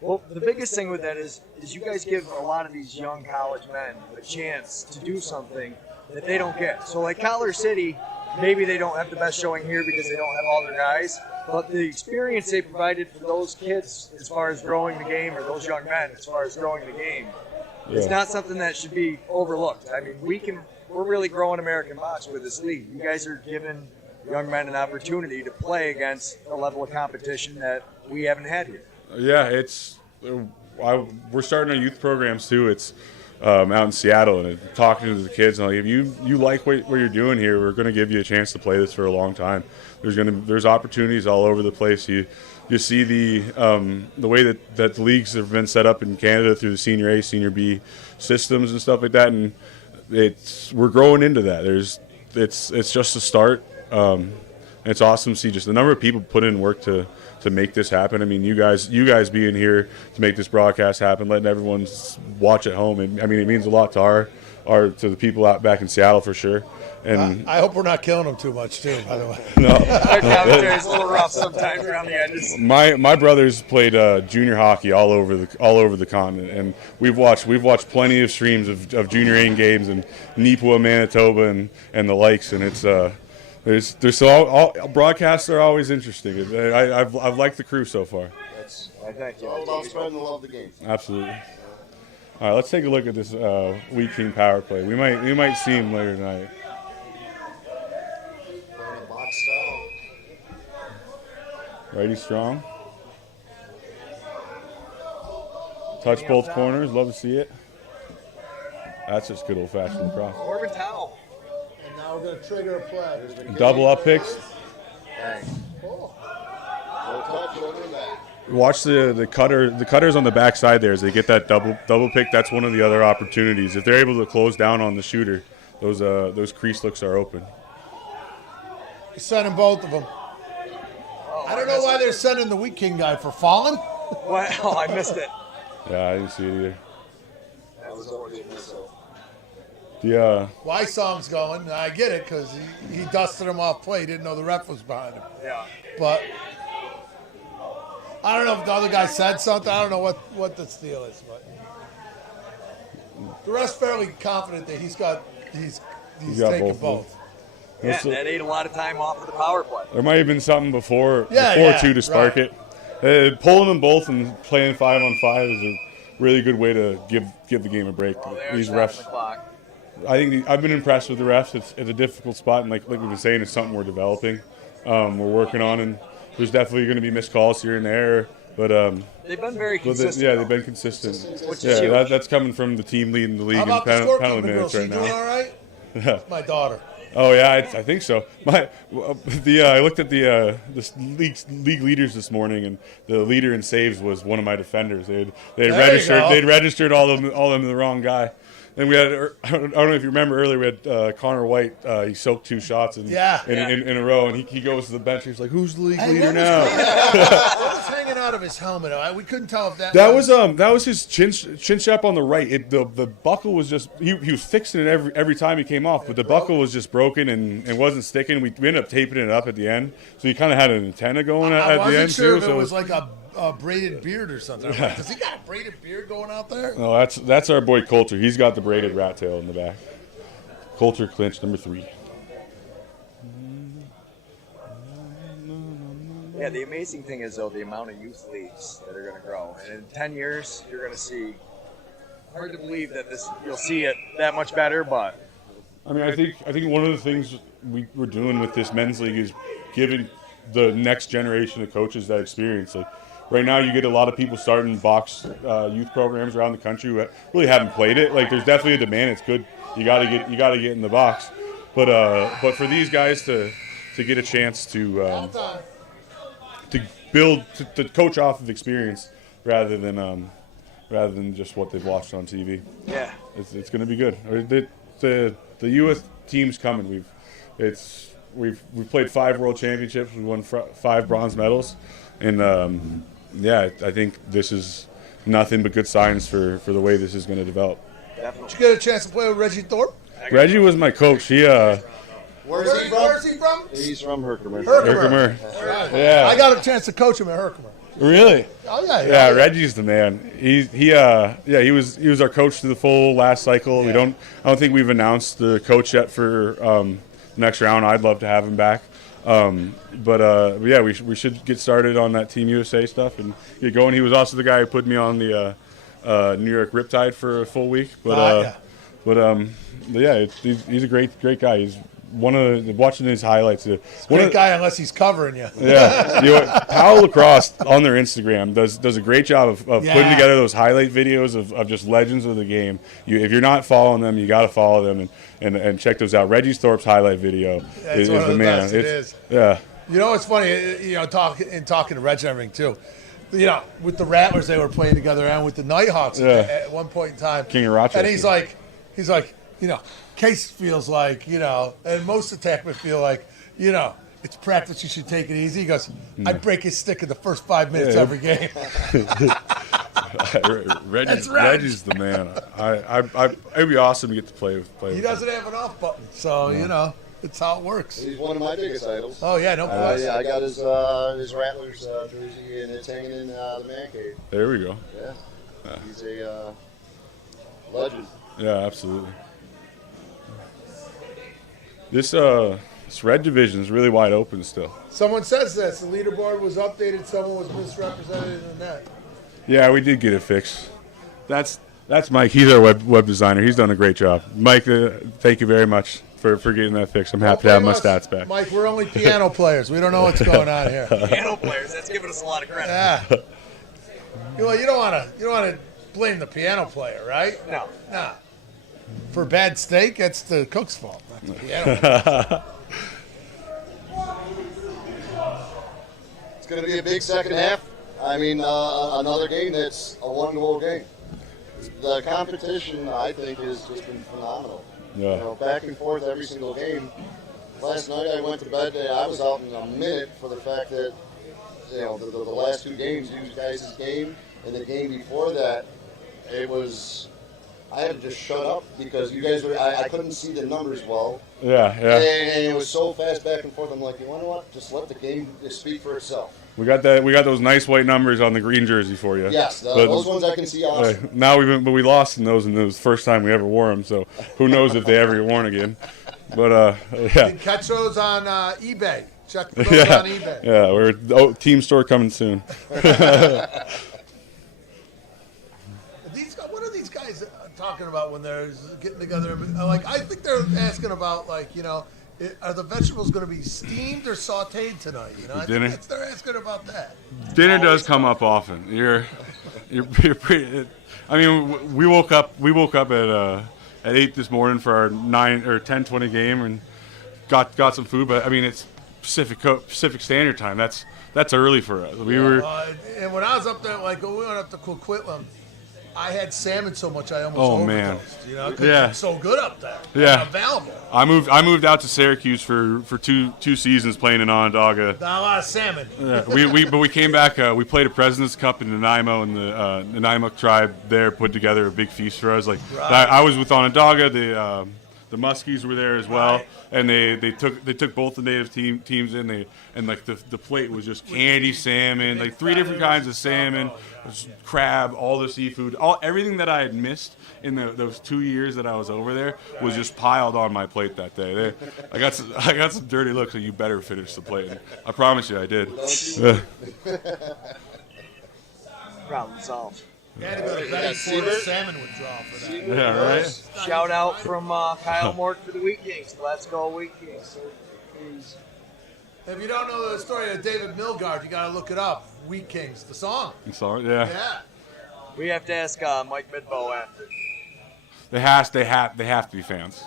Well, the biggest thing with that is you guys give a lot of these young college men a chance to do something that they don't get. So like Collar City, maybe they don't have the best showing here because they don't have all their guys, but the experience they provided for those kids as far as growing the game, or those young men as far as growing the game, it's not something that should be overlooked. I mean, we're really growing American box with this league. You guys are giving young men an opportunity to play against a level of competition that we haven't had here. Yeah, we're starting our youth programs too. It's out in Seattle, and talking to the kids, and like, if you like what you're doing here, we're going to give you a chance to play this for a long time. There's opportunities all over the place. You see the way that the leagues have been set up in Canada through the Senior A, Senior B systems and stuff like that, and we're growing into that. It's just a start. It's awesome to see just the number of people put in work to make this happen. I mean, you guys being here to make this broadcast happen, letting everyone watch at home. And I mean, it means a lot to to the people out back in Seattle for sure. And I hope we're not killing them too much too. By the way, no, Our commentary's a little rough sometimes around the edges. my brothers played junior hockey all over the continent, and we've watched plenty of streams of junior A games in Nipua, Manitoba, and the likes, and it's. All broadcasts are always interesting. I've liked the crew so far. Thank you. All about spreading the love of the game. Absolutely. All right, let's take a look at this Wheatkings power play. We might see him later tonight. Playing a box style. Righty strong. Touch both corners. Love to see it. That's just good old-fashioned lacrosse. Corbin Towel. and now we're going to trigger a play. Double up picks. Oh. Watch the cutter. The cutters on the backside there as they get that double pick. That's one of the other opportunities. If they're able to close down on the shooter, those crease looks are open. Sending both of them. I don't know why they're sending the Wheatkings guy for falling. Wow, I missed it. Yeah, I didn't see it either. That was already a missile. Yeah. Why Som's going? I get it because he dusted him off play. He didn't know the ref was behind him. Yeah. But I don't know if the other guy said something. I don't know what the deal is. But the ref's fairly confident that he's got taking both. both. Yeah, that ate a lot of time off of the power play. There might have been something before Yeah, too to spark right. it. Pulling them both and playing 5-on-5 is a really good way to give the game a break. Oh, These there's refs, the clock. I think I've been impressed with the refs. It's a difficult spot, and like we've been saying, it's something we're developing. We're working on, and there's definitely going to be missed calls here and there. But They've been very but consistent. yeah, they've been consistent. Which is huge. That's coming from the team leading the league How in about the penalty scorekeeping girl? minutes She right doing now. all right? Yeah. My daughter. Oh yeah, I think so. I looked at the league leaders this morning, and the leader in saves was one of my defenders. They'd registered all of them the wrong guy. And we had, I don't know if you remember earlier, we had Connor White. He soaked 2 shots in a row, and he goes to the bench. He's like, "Who's the league leader now?" What was hanging out of his helmet? We couldn't tell if that was his chin strap on the right. The buckle was just he was fixing it every time he came off, but the buckle was just broken and wasn't sticking. We ended up taping it up at the end, so he kind of had an antenna going at the end I wasn't sure too. if it was like a braided beard or something. I'm like, does he got a braided beard going out there? No, that's our boy Coulter. He's got the braided rat tail in the back. Coulter clinched number 3. Yeah, the amazing thing is, though, the amount of youth leagues that are going to grow. And in 10 years, you're going to see, hard to believe that you'll see it that much better, but. I mean, I think one of the things we're doing with this men's league is giving the next generation of coaches that experience. Like, right now, you get a lot of people starting box youth programs around the country who really haven't played it. Like, there's definitely a demand. It's good. You got to get in the box. But for these guys to get a chance to build to coach off of experience rather than just what they've watched on TV. Yeah, it's going to be good. The U.S. team's coming. We've played 5 world championships. We won 5 bronze medals, and I think this is nothing but good signs for the way this is going to develop. definitely. Did you get a chance to play with Reggie Thorpe? Reggie was my coach. Where's he from? He's from Herkimer. Herkimer. Yeah. I got a chance to coach him at Herkimer. Really? Oh yeah. Yeah, Reggie's the man. He was our coach through the full last cycle. Yeah. I don't think we've announced the coach yet for next round. I'd love to have him back. We should get started on that Team USA stuff and get going. He was also the guy who put me on the New York Riptide for a full week. He's a great guy. He's watching his highlights. Great guy unless he's covering you. Yeah, Powell Lacrosse on their Instagram does a great job of putting together those highlight videos of just legends of the game. If you're not following them, you got to follow them and check those out. Reggie Thorpe's highlight video is the man. Best. It is. Yeah. You know what's funny? Talking to Reg and everything too. With the Rattlers, they were playing together, and with the Nighthawks at one point in time. King of Rochester. And he's like, Case feels like, and most attackmen feel like, it's practice. You should take it easy. He goes, I break his stick in the first 5 minutes every game. Reggie's the man. It'd be awesome to get to play with. He doesn't have an off button, so it's how it works. He's one of my biggest idols. Oh yeah, no question. I got his Rattlers jersey, and it's hanging in the man cave. There we go. Yeah. He's a legend. Yeah, absolutely. This red division is really wide open still. Someone says this. The leaderboard was updated. Someone was misrepresented in the net. Yeah, we did get it fixed. That's Mike. He's our web designer. He's done a great job. Mike, thank you very much for getting that fixed. I'm happy to have my stats back. Mike, we're only piano players. We don't know what's going on here. Piano players. That's giving us a lot of credit. Yeah. You don't want to blame the piano player, right? No. Nah. For bad steak, that's the cook's fault, not the piano player. It's going to be a big second half. I mean, another game that's a one-goal game. The competition, I think, has just been phenomenal. Yeah. Back and forth every single game. Last night I went to bed. I was out in a minute for the fact that the last 2 games, you guys' game and the game before that, it was. I had to just shut up because you guys were. I couldn't see the numbers well. Yeah. And it was so fast back and forth. I'm like, you know what? Just let the game speak for itself. We got those nice white numbers on the green jersey for you. Yes, those ones I can see awesome. Now we lost in those, and it was the first time we ever wore them. So who knows if they ever get worn again? But You can catch those on eBay. Check those on eBay. Yeah, we're team store coming soon. What are these guys talking about when they're getting together? I think they're asking about are the vegetables going to be steamed or sautéed tonight? I Dinner? think they're asking about that. Dinner does come up often. You're pretty. I mean, we woke up at 8 this morning for our 9 or 10:20 game and got some food. But I mean, it's Pacific Standard Time. That's early for us. We were. And when I was up there, when we went up to Coquitlam, I had salmon so much I almost overdosed. Yeah. It's so good up there. Yeah. Available. I moved out to Syracuse for two seasons playing in Onondaga. Not a lot of salmon. Yeah, we came back. We played a President's Cup in Nanaimo, and the Nanaimo tribe there put together a big feast for us. I was with Onondaga. The Muskies were there as well, right. And they took both the native teams in. The plate was just candy salmon, 3 different kinds of salmon, crab, all the seafood, everything that I had missed in those 2 years that I was over there was just piled on my plate that day. I got some dirty looks, so you better finish the plate. And I promise you, I did. Problem solved. You had to go to bed before the salmon withdrawal for that. Yeah, right. Shout out from Kyle Mort for the Wheatkings. Let's go Wheatkings. If you don't know the story of David Milgaard, you got to look it up. Wheatkings, the song. Yeah. Yeah. We have to ask Mike Midbow after. They have to be fans.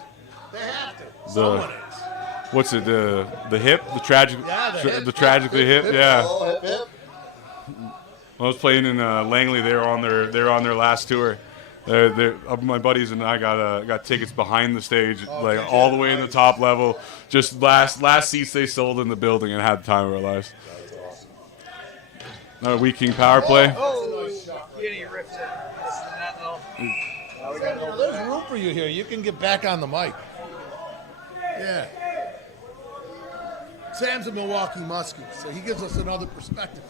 They have to. Someone is. What's it? The hip, the tragic, Yeah, the tragically hip. Yeah. Oh, hip, hip. I was playing in Langley. They were on their last tour. My buddies and I got tickets behind the stage, all the way in the top level. Just last seats they sold in the building, and had the time of our lives. Another Wheat King power play. He ripped it. There's room for you here. You can get back on the mic. Yeah. Sam's a Milwaukee Muskie, so he gives us another perspective.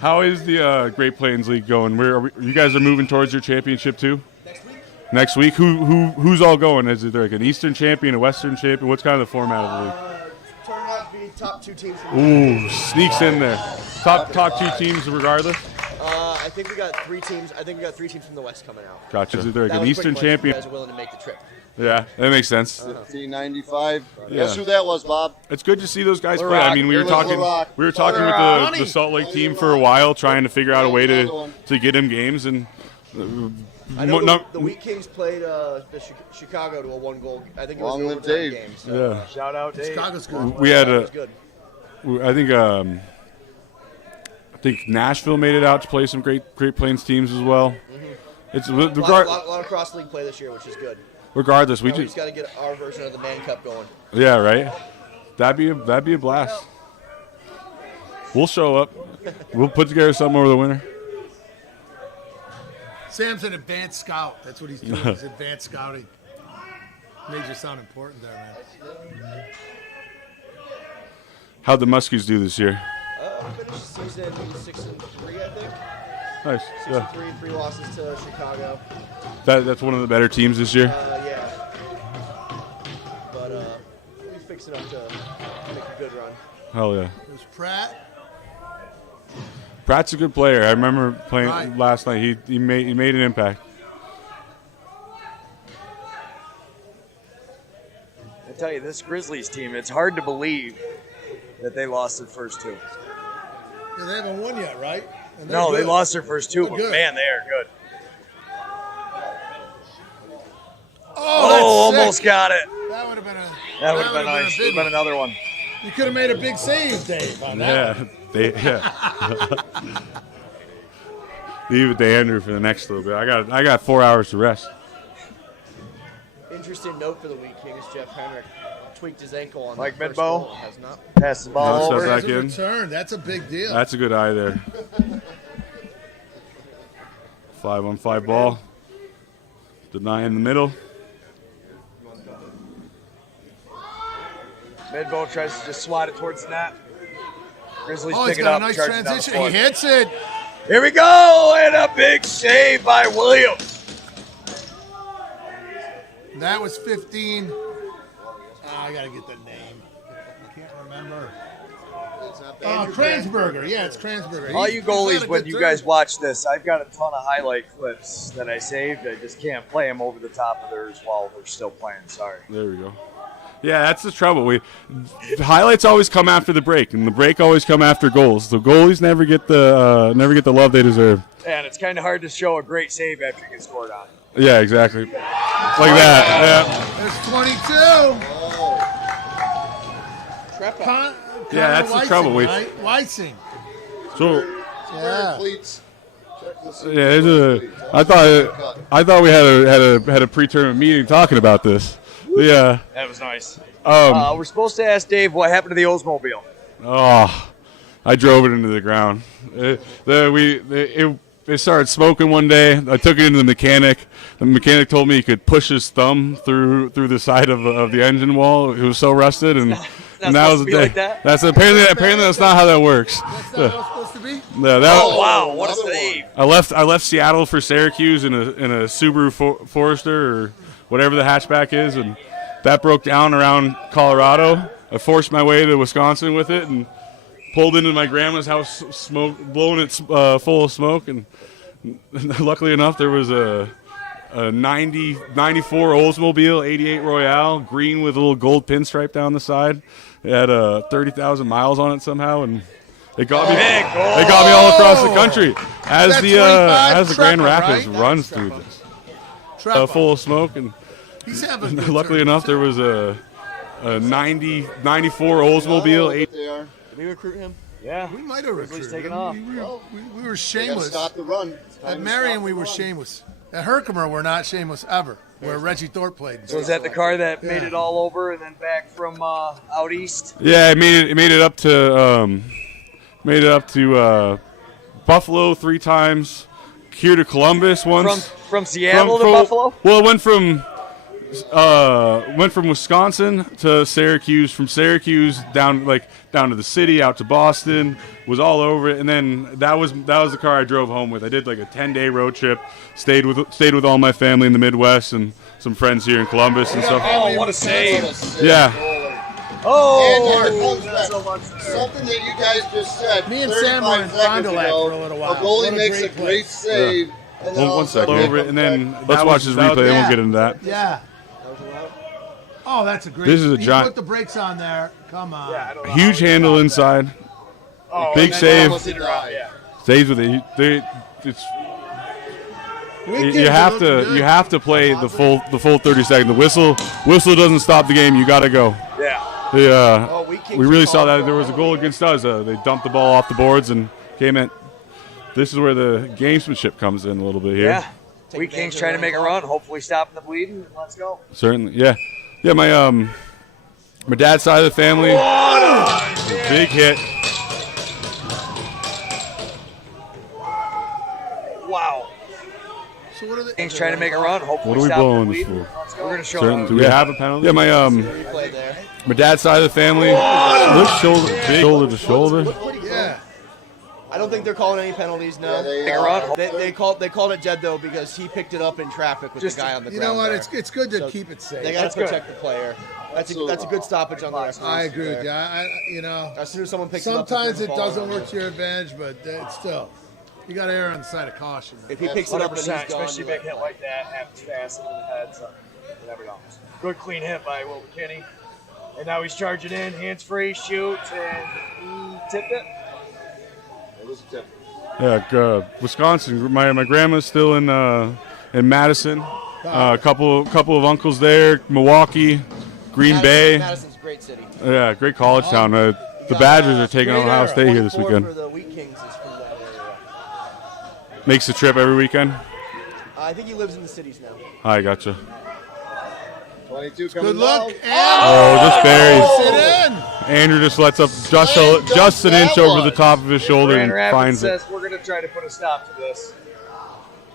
How is the Great Plains League going? You guys are moving towards your championship too? Next week. Who's all going? Is it like an Eastern champion, a Western champion? What's kind of the format of the league? Turn out to be top 2 teams. Ooh, sneaks in there. Top 2 teams regardless. I think we got 3 teams. I think we got 3 teams from the West coming out. Gotcha. They're like That an was pretty Eastern much champion. You guys are willing to make the trip. Yeah, that makes sense. 1595. Yeah. Guess who that was, Bob? It's good to see those guys play. Larock. I mean, we were It was talking Larock. with the Salt Lake team for a while, trying to figure out a way to get him games, and I know the Wheatkings played Chicago to a 1-goal. I think it was Long an live overtime Dave. game. So. yeah. Shout out, Dave. Chicago's good. We had That was good. I think Nashville made it out to play some Great Plains teams as well. It's A lot of cross-league play this year, which is good. regardless, we We just just got to get our version of the Man Cup going. yeah, right. That'd be a blast. We'll show up. We'll put together something over the winter. Sam's an advanced scout. That's what he's doing. He's advanced scouting. Made you sound important there, man. How'd the Muskies do this year? We finished the season 6-3, I think. Nice. Yeah. 6-3, 3 losses to Chicago. That's one of the better teams this year. Yeah. But we fixed it up to make a good run. Hell yeah. There's Pratt. Pratt's a good player. I remember playing Right. last night. He made an impact. I tell you, this Grizzlies team, it's hard to believe that they lost their first 2. Yeah, they haven't won yet, right? And they're No, they good. lost their first 2, They're but good. man, they are good. Oh, that's almost sick. got it. That would have been a. That would have been nice. a Would have been another one. You could have made a big save, Dave, on that. Yeah. Leave it to Andrew for the next little bit. I got 4 hours to rest. Interesting note for the Wheatkings, Jeff Henrik tweaked his ankle on Mike the first Midbow? goal. Has not. Pass the ball No, over. step That's back a in. return. That's a big deal. That's a good eye there. 5-on-5 ball. Deny in the middle. Midbow tries to just swat it towards the net. Grizzlies Oh, pick he's it got up. a nice charge it down the transition. He floor. hits it. Here we go, and a big save by Williams. That was 15. I got to get the name. I can't remember. Kransberger. Yeah, it's Kransberger. All He's- you he's had goalies, a when good you turn. guys watch this, I've got a ton of highlight clips that I saved. I just can't play them over the top of theirs while they're still playing. Sorry. There we go. Yeah, that's the trouble. The highlights always come after the break, and the break always come after goals. The goalies never get the love they deserve. And it's kind of hard to show a great save after you get scored on. Yeah, exactly. Like that. Yeah. There's 22. Yeah, that's the trouble. Weissing. So Yeah. Cleats. yeah, I thought we had a pre-tournament meeting talking about this. Yeah. That was nice. Um. We're supposed to ask Dave what happened to the Oldsmobile. Oh, I drove it into the ground. It started smoking one day. I took it into the mechanic. The mechanic told me he could push his thumb through the side of the engine wall. It was so rusted, and that was the day. like that? That's apparently that's not how that works. That's not how it's supposed to be. No, that Oh, wow, what a save. I left Seattle for Syracuse in a Subaru Forester or whatever the hatchback is, and that broke down around Colorado. I forced my way to Wisconsin with it and pulled into my grandma's house, blowing it full of smoke. And luckily enough, there was a 94 Oldsmobile 88 Royale, green with a little gold pinstripe down the side. It had 30,000 miles on it somehow, and it got me. It got me all across the country as That the 25 Grand Trapper, Rapids right? runs through this, full of smoke. And He's having a good luckily turn. enough, there was a 94 Oldsmobile. They are. Did we recruit him? Yeah. We might have Grizzlies recruited taking him. off. We were They gotta shameless. stop the run. At Marion, we were shameless. At Herkimer, we're not shameless ever. Where Reggie Thorpe played. So is that the car that made it all over and then back from out east? Yeah, it made it up to Buffalo 3 times, here to Columbus once. From Seattle to Buffalo? Well, it went from Wisconsin to Syracuse, from Syracuse down to the city, out to Boston, was all over it, and then that was the car I drove home with. I did like a 10-day road trip, stayed with all my family in the Midwest and some friends here in Columbus and stuff. Oh, what a save. Yeah. And here it Oh, comes not back. so much. Something that you guys just said. Me and Sam were in 35 Fond du seconds Lac ago, for a little while. A goalie What a makes great a great save. And then all One of a sudden second. it Over it, comes and then back. let's watch this replay. Then yeah. we'll get into that. Yeah. Oh, that's a great. This is a he giant- put the brakes on there. Come on. Yeah, I don't know Huge how he handle stopped that. inside. Oh, Big and then save. almost hit it around, yeah. Stays with it. It's Wheatkings you are have looking to good. play the full 30 seconds. The whistle doesn't stop the game. You got to go. Yeah. Wheatkings We really are saw calling that there was a for goal against us. They dumped the ball off the boards and came in. This is where the gamesmanship comes in a little bit here. Yeah. Wheatkings trying to make a run, hopefully stopping the bleeding, and let's go. Certainly, yeah. My dad's side of the family, big hit. Wow. So what are they? Wheatkings trying to make a run, hopefully What are we stopping the blowing this bleeding. for? Let's go. We're going to show Certainly, do we have a penalty? Yeah, replay there. my dad's side of the family, looks shoulder to shoulder. Yeah. I don't think they're calling any penalties now. They, Make a run. They called it dead though because he picked it up in traffic with Just- the guy on the You ground. know what? there. It's good to So keep it safe. They got That's to good. protect the player. That's a good stoppage on the referees. I agree with there. you. As soon as someone picks it up, Sometimes it's it gonna fall doesn't on work him. to your advantage, but it's still, you got to err on the side of caution. Man. If he picks it up and he's 100%, gone, especially a big hit like that, happens fast into the head, so you never know. Good clean hit by Will McKinney. And now he's charging in, hands free, shoots, and he tipped it. It was a tip. Yeah, Wisconsin. My grandma's still in Madison. A couple of uncles there. Milwaukee, Green Bay. Madison's a great city. Yeah, great college town. The Badgers are taking on Ohio State here this 24 weekend. For the Wheatkings is from that area. Makes the trip every weekend. I think he lives in the cities now. I gotcha. 22 coming Good luck. down. Oh, just Sit buries. in. Andrew just lets up just an inch over the top of his shoulder Grand and Rapids finds it. says we're going to try to put a stop to this.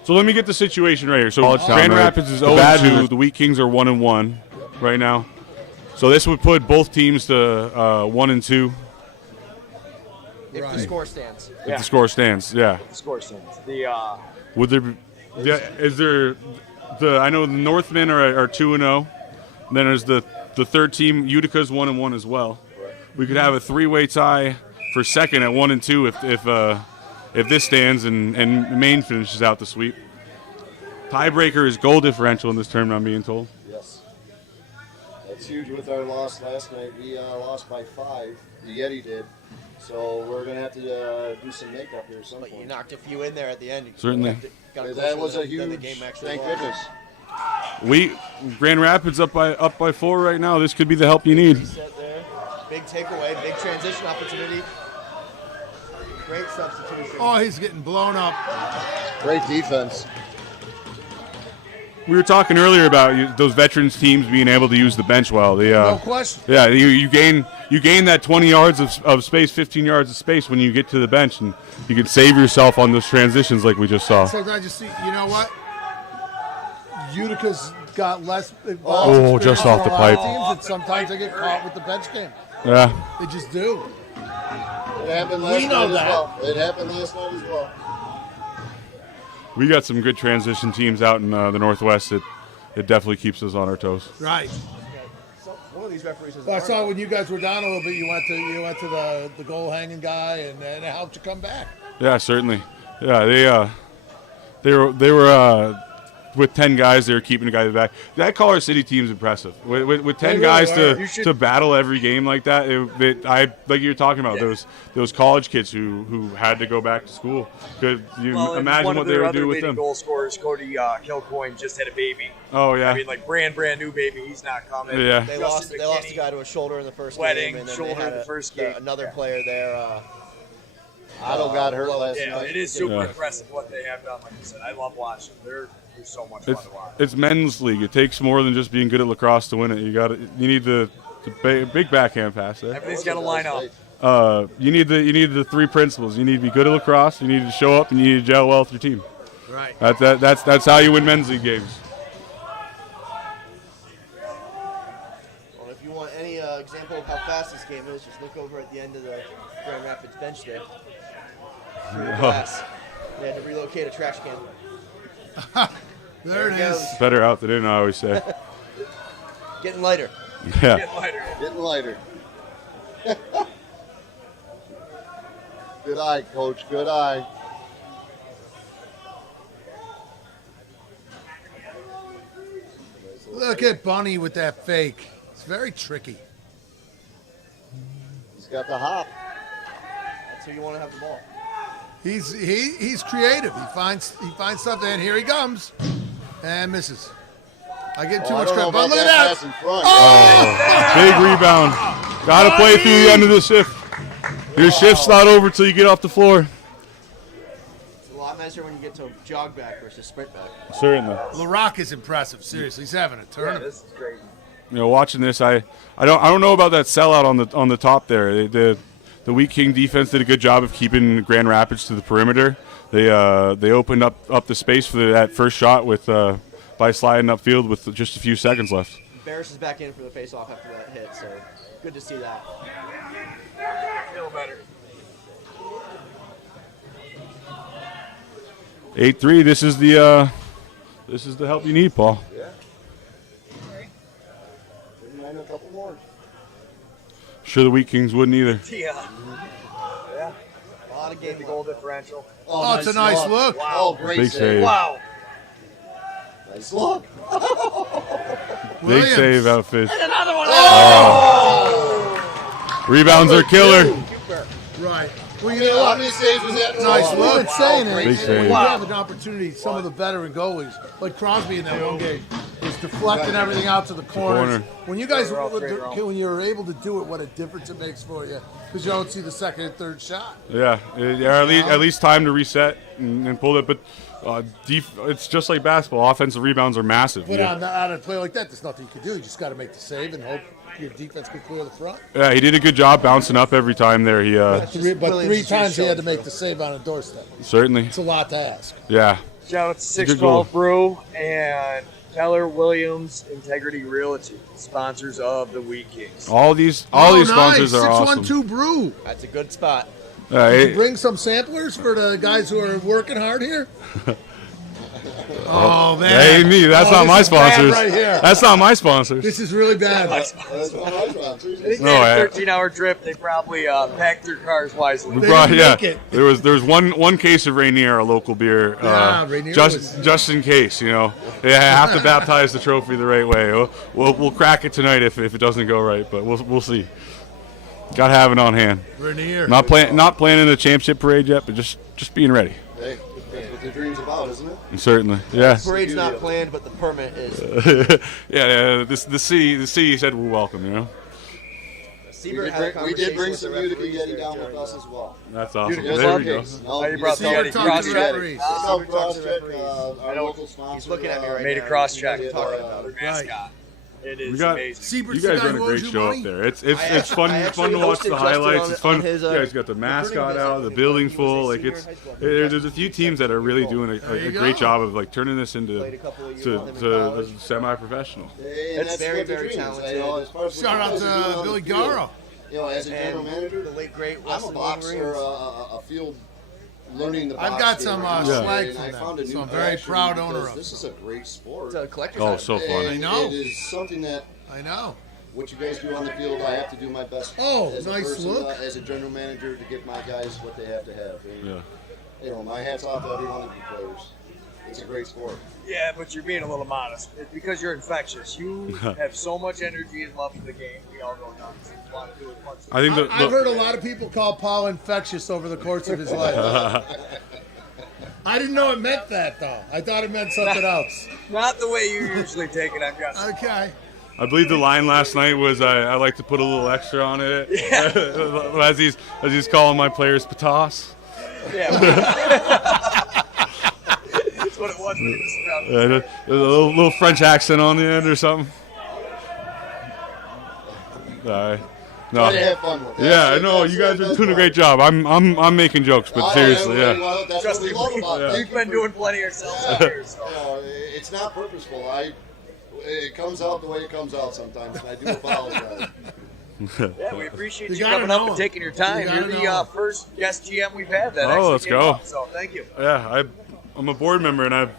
So let me get the situation right here. So Grand Rapids is 0-2. The Wheatkings are 1-1 right now. So this would put both teams to 1-2 If the score stands. if the score stands. Yeah. The score stands. Would there be? Yeah. Is there? I know the Northmen are 2-0. Then there's the third team. Utica's 1-1 as well. We could have a three-way tie for second at 1-2 if this stands and Maine finishes out the sweep. Tiebreaker is goal differential in this tournament, I'm being told. Yes. That's huge with our loss last night. We lost by 5. The Yeti did. So we're going to have to do some makeup here at some But you point. knocked a few in there at the end. Certainly. That was a huge, thank goodness. Grand Rapids up by 4 right now. This could be the help you need. Reset there. Big takeaway, big transition opportunity. Great substitution. Oh, he's getting blown up. Great defense. We were talking earlier about those veterans teams being able to use the bench well. No question. Yeah, you gain that 20 yards of space, 15 yards of space when you get to the bench, and you can save yourself on those transitions like we just saw. Sometimes you see, you know what? Utica's got less. Oh, just off the pipe. Teams, and sometimes they get caught with the bench game. Yeah, They just do. It happened last We know night that. as well. It happened last night as well. we got some good transition teams out in the Northwest. It definitely keeps us on our toes. Right. So one of these referees has Well, I saw when you guys were down a little bit, you went to the goal hanging guy, and it helped you come back. Yeah, certainly. Yeah, they were with 10 guys. They were keeping the guy back. That Colorado City team's impressive. With 10 really guys are. to battle every game like that, like you were talking about, those college kids who had to go back to school. Could you Well, and imagine one what of they their would other do with leading them? goal scorers, Cody Kilcoyne, just had a baby. Oh yeah, I mean, like brand new baby. He's not coming. Yeah. They Justin lost the McKinney, guy to a shoulder in the first Wedding, game, and then shoulder they had in the first game. another player there. Otto got hurt last Yeah, night. it is super Yeah. impressive what they have done. Like I said, I love watching them. They're so much fun to watch. It's men's league. It takes more than just being good at lacrosse to win it. You need the big backhand pass there. Everything's got to line up. You need the 3 principles. You need to be good at lacrosse. You need to show up, and you need to gel well with your team. Right. That's how you win men's league games. Well, if you want any example of how fast this game is, just look over at the end of the Grand Rapids bench there. Through the glass. They had to relocate a trash can. There it goes. is. Better out than in, I always say. Getting lighter. Yeah. Get lighter. Getting lighter. Good eye, Coach. Good eye. Look at Bunny with that fake. It's very tricky. He's got the hop. That's who you want to have the ball. He's creative. He finds something, and here he comes, and misses. I get too much credit, but look at that! Pass in front. Big rebound. Got to play through the end of the shift. Your shift's not over till you get off the floor. It's a lot nicer when you get to jog back versus sprint back. Certainly. LaRock is impressive. Seriously, he's having a Yeah, tournament. this is great. You know, watching this, I don't know about that sellout on the top there. The Wheatkings defense did a good job of keeping Grand Rapids to the perimeter. They opened up the space for that first shot with by sliding upfield with just a few seconds left. Barris is back in for the face-off after that hit, so good to see that. Feel better. 8-3. This is the help you need, Paul. Yeah. Wouldn't mind a couple more. Sure, the Wheatkings wouldn't either. Yeah. A lot of Get game the goal differential. Oh, it's a nice look. Oh, great Big save. save. Wow. Nice look. Big Williams. save outfit. Another one. Rebounds are killer. Right. Well, How you know what? many saves was that? Nice Oh, look. Saying it. Big And save. when you Wow. have an opportunity, some of the veteran goalies, like Crosby in that one game, is deflecting everything out to the corners. corner. When you guys, They're all straight around. when you're able to do it, what a difference it makes for you, because you don't see the second and third shot. Yeah, at least time to reset and pull it. But it's just like basketball. Offensive rebounds are massive. But Yeah. on a play like that, there's nothing you can do. You just got to make the save and hope your defense can clear the front. Yeah, he did a good job bouncing up every time there. He But Williams three is times he had to showing make the save on a doorstep. certainly. It's a lot to ask. Yeah. Shout out to Good goal. 612 Brew and Keller Williams Integrity Realty, sponsors of the Wheatkings. All these sponsors are awesome. 612 Brew. That's a good spot. Did you bring some samplers for the guys who are working hard here? Oh, man. That ain't me. That's Oh, not this my is bad sponsors. right here. That's not my sponsors. This is really bad. That's not my sponsors. I think No, they had I- a 13-hour trip. They probably packed their cars wisely. They Right, didn't yeah. make it. There was one case of Rainier, a local beer. Yeah, Rainier was- just in case, you know. They have to baptize the trophy the right way. We'll crack it tonight if it doesn't go right, but we'll see. Got to have it on hand. Rainier. Not planning the championship parade yet, but just being ready. Hey, that's what the dream's about, isn't it? Certainly, yeah. Parade's not planned, but the permit is. Yeah. The city said we're welcome. You know. Siebert had a We did bring conversation some with the Utica referees Yeti there, down Jared. with us as well. That's awesome. Beautiful There we go. Kings. No, How you you brought see the Siebert Yeti talked to cross the check? referees. Some Siebert talked to cross the check, referees. our local sponsor. He's looking at me right Made a now. cross He check knows for what I'm talking about. their mascot. It is We got- amazing. Siebert's You the guys guy run a who great owes you show money? up there. It's I fun actually to watch hosted the Justin highlights. on- It's fun. on his, You guys got the mascot visit out, the when he building's was a full. Like senior it's in high school. there's a few teams that are really doing There a you great go. job of like turning this into Played a couple of years to, with him in to college. semi-professional. And It's that's very, what the very dream is. talented. You know, as far as what Shout you out guys are doing to on Billy the field, Garro. You know, as a general And manager, the late great I'm a Weston boxer, Wolverines. a field learning the I've box got game some, right now, swag and from I them, found a so new I'm very passion proud because owner of This is a great sport. It's a collector's Oh, item. so fun. And I know. It is something that I know. what you guys do on the field, I have to do my best Oh, as a nice person, look. as a general manager to give my guys what they have to have. And, Yeah. you know, my hat's off to every one of you players. It's a great sport. Yeah, but you're being a little modest. It's because you're infectious. You have so much energy and love for the game. We all go nuts. We want to do as much as I think I've heard a lot of people call Paul infectious over the course of his life. I didn't know it meant that, though. I thought it meant something else. not the way you usually take it, I'm guessing. Okay. I believe the line last night was I like to put a little extra on it as he's calling my players patas. Yeah. That's what it was. when he was around. There's a little French accent on the end or something. Try to No. have fun with it. Yeah, I know you guys are doing a great job. I'm making jokes, but seriously, yeah. Well, that's what we love about it. We've been doing plenty ourselves out here. So. You know, it's not purposeful. It comes out the way it comes out sometimes, and I do apologize. Yeah, we appreciate You you gotta coming up know and him. taking your time. You You're gotta the know him. first guest GM we've had that Oh, actually let's came go. up, so thank you. Yeah, I'm a board member, and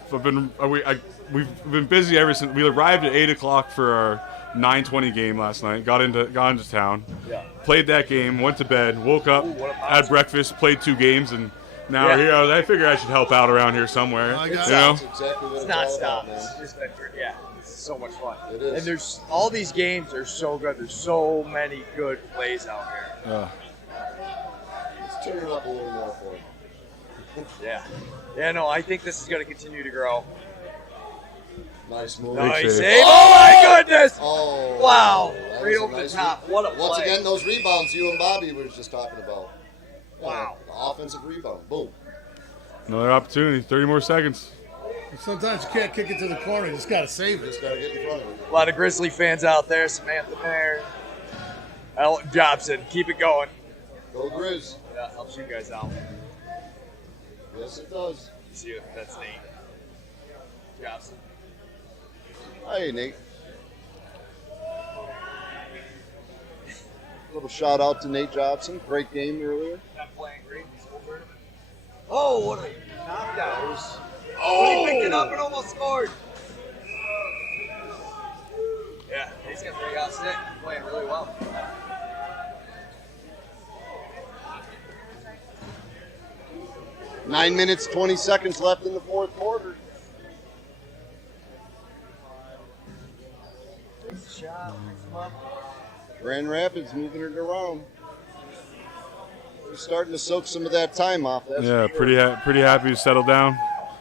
we've been busy ever since we arrived at 8:00 for our 9:20 game last night. Got into town. Yeah. Played that game. Went to bed. Woke up. Had breakfast. Played 2 games, and now Yeah. here. I figure I should help out around here somewhere. I You got know. That's exactly what It's not all stop. about, man. It's been, yeah, it's so much fun. It is. And there's all these games are so good. There's so many good plays out here. Let's turn it up a little more for him. Yeah. Yeah, no, I think this is going to continue to grow. Nice move. Nice save. save. Oh, my goodness. Oh. Wow. that Right was a over the nice top. move. What a Once play. again, those rebounds you and Bobby were just talking about. Wow. The offensive rebound. Boom. Another opportunity. 30 more seconds. Sometimes you can't kick it to the corner. You just got to save it. Just got to get in front of it. A lot of Grizzly fans out there. Samantha Mayer. Elton Jobson. Keep it going. Go Grizz. That helps you guys out. Yes, it does. See if that's Nate Jobson. Hey, Nate. Little shout out to Nate Jobson. Great game earlier. Not playing great. He's over. Oh, what a knockdown. Oh, he picked it up and almost scored. Yeah, he's got 3 out sick. Playing really well. Nine minutes, 20 seconds left in the fourth quarter. Grand Rapids moving it around. We're starting to soak some of that time off. That's Yeah, for sure. pretty happy to settle down.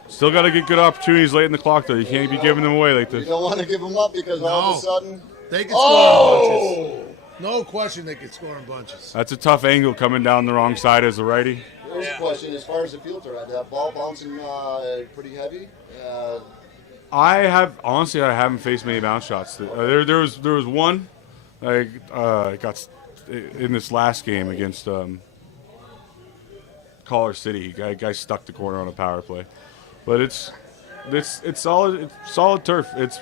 Still got to get good opportunities late in the clock, though. You can't be giving them away like You this. don't want to give them up because all of a sudden. They can score in bunches. No question they can score in bunches. That's a tough angle coming down the wrong side as a righty. Here's a question as far as the field threat. That ball bouncing pretty heavy. I haven't faced many bounce shots. There was one. I got in this last game against Collar City. Guy stuck the corner on a power play, but it's solid. It's solid turf. It's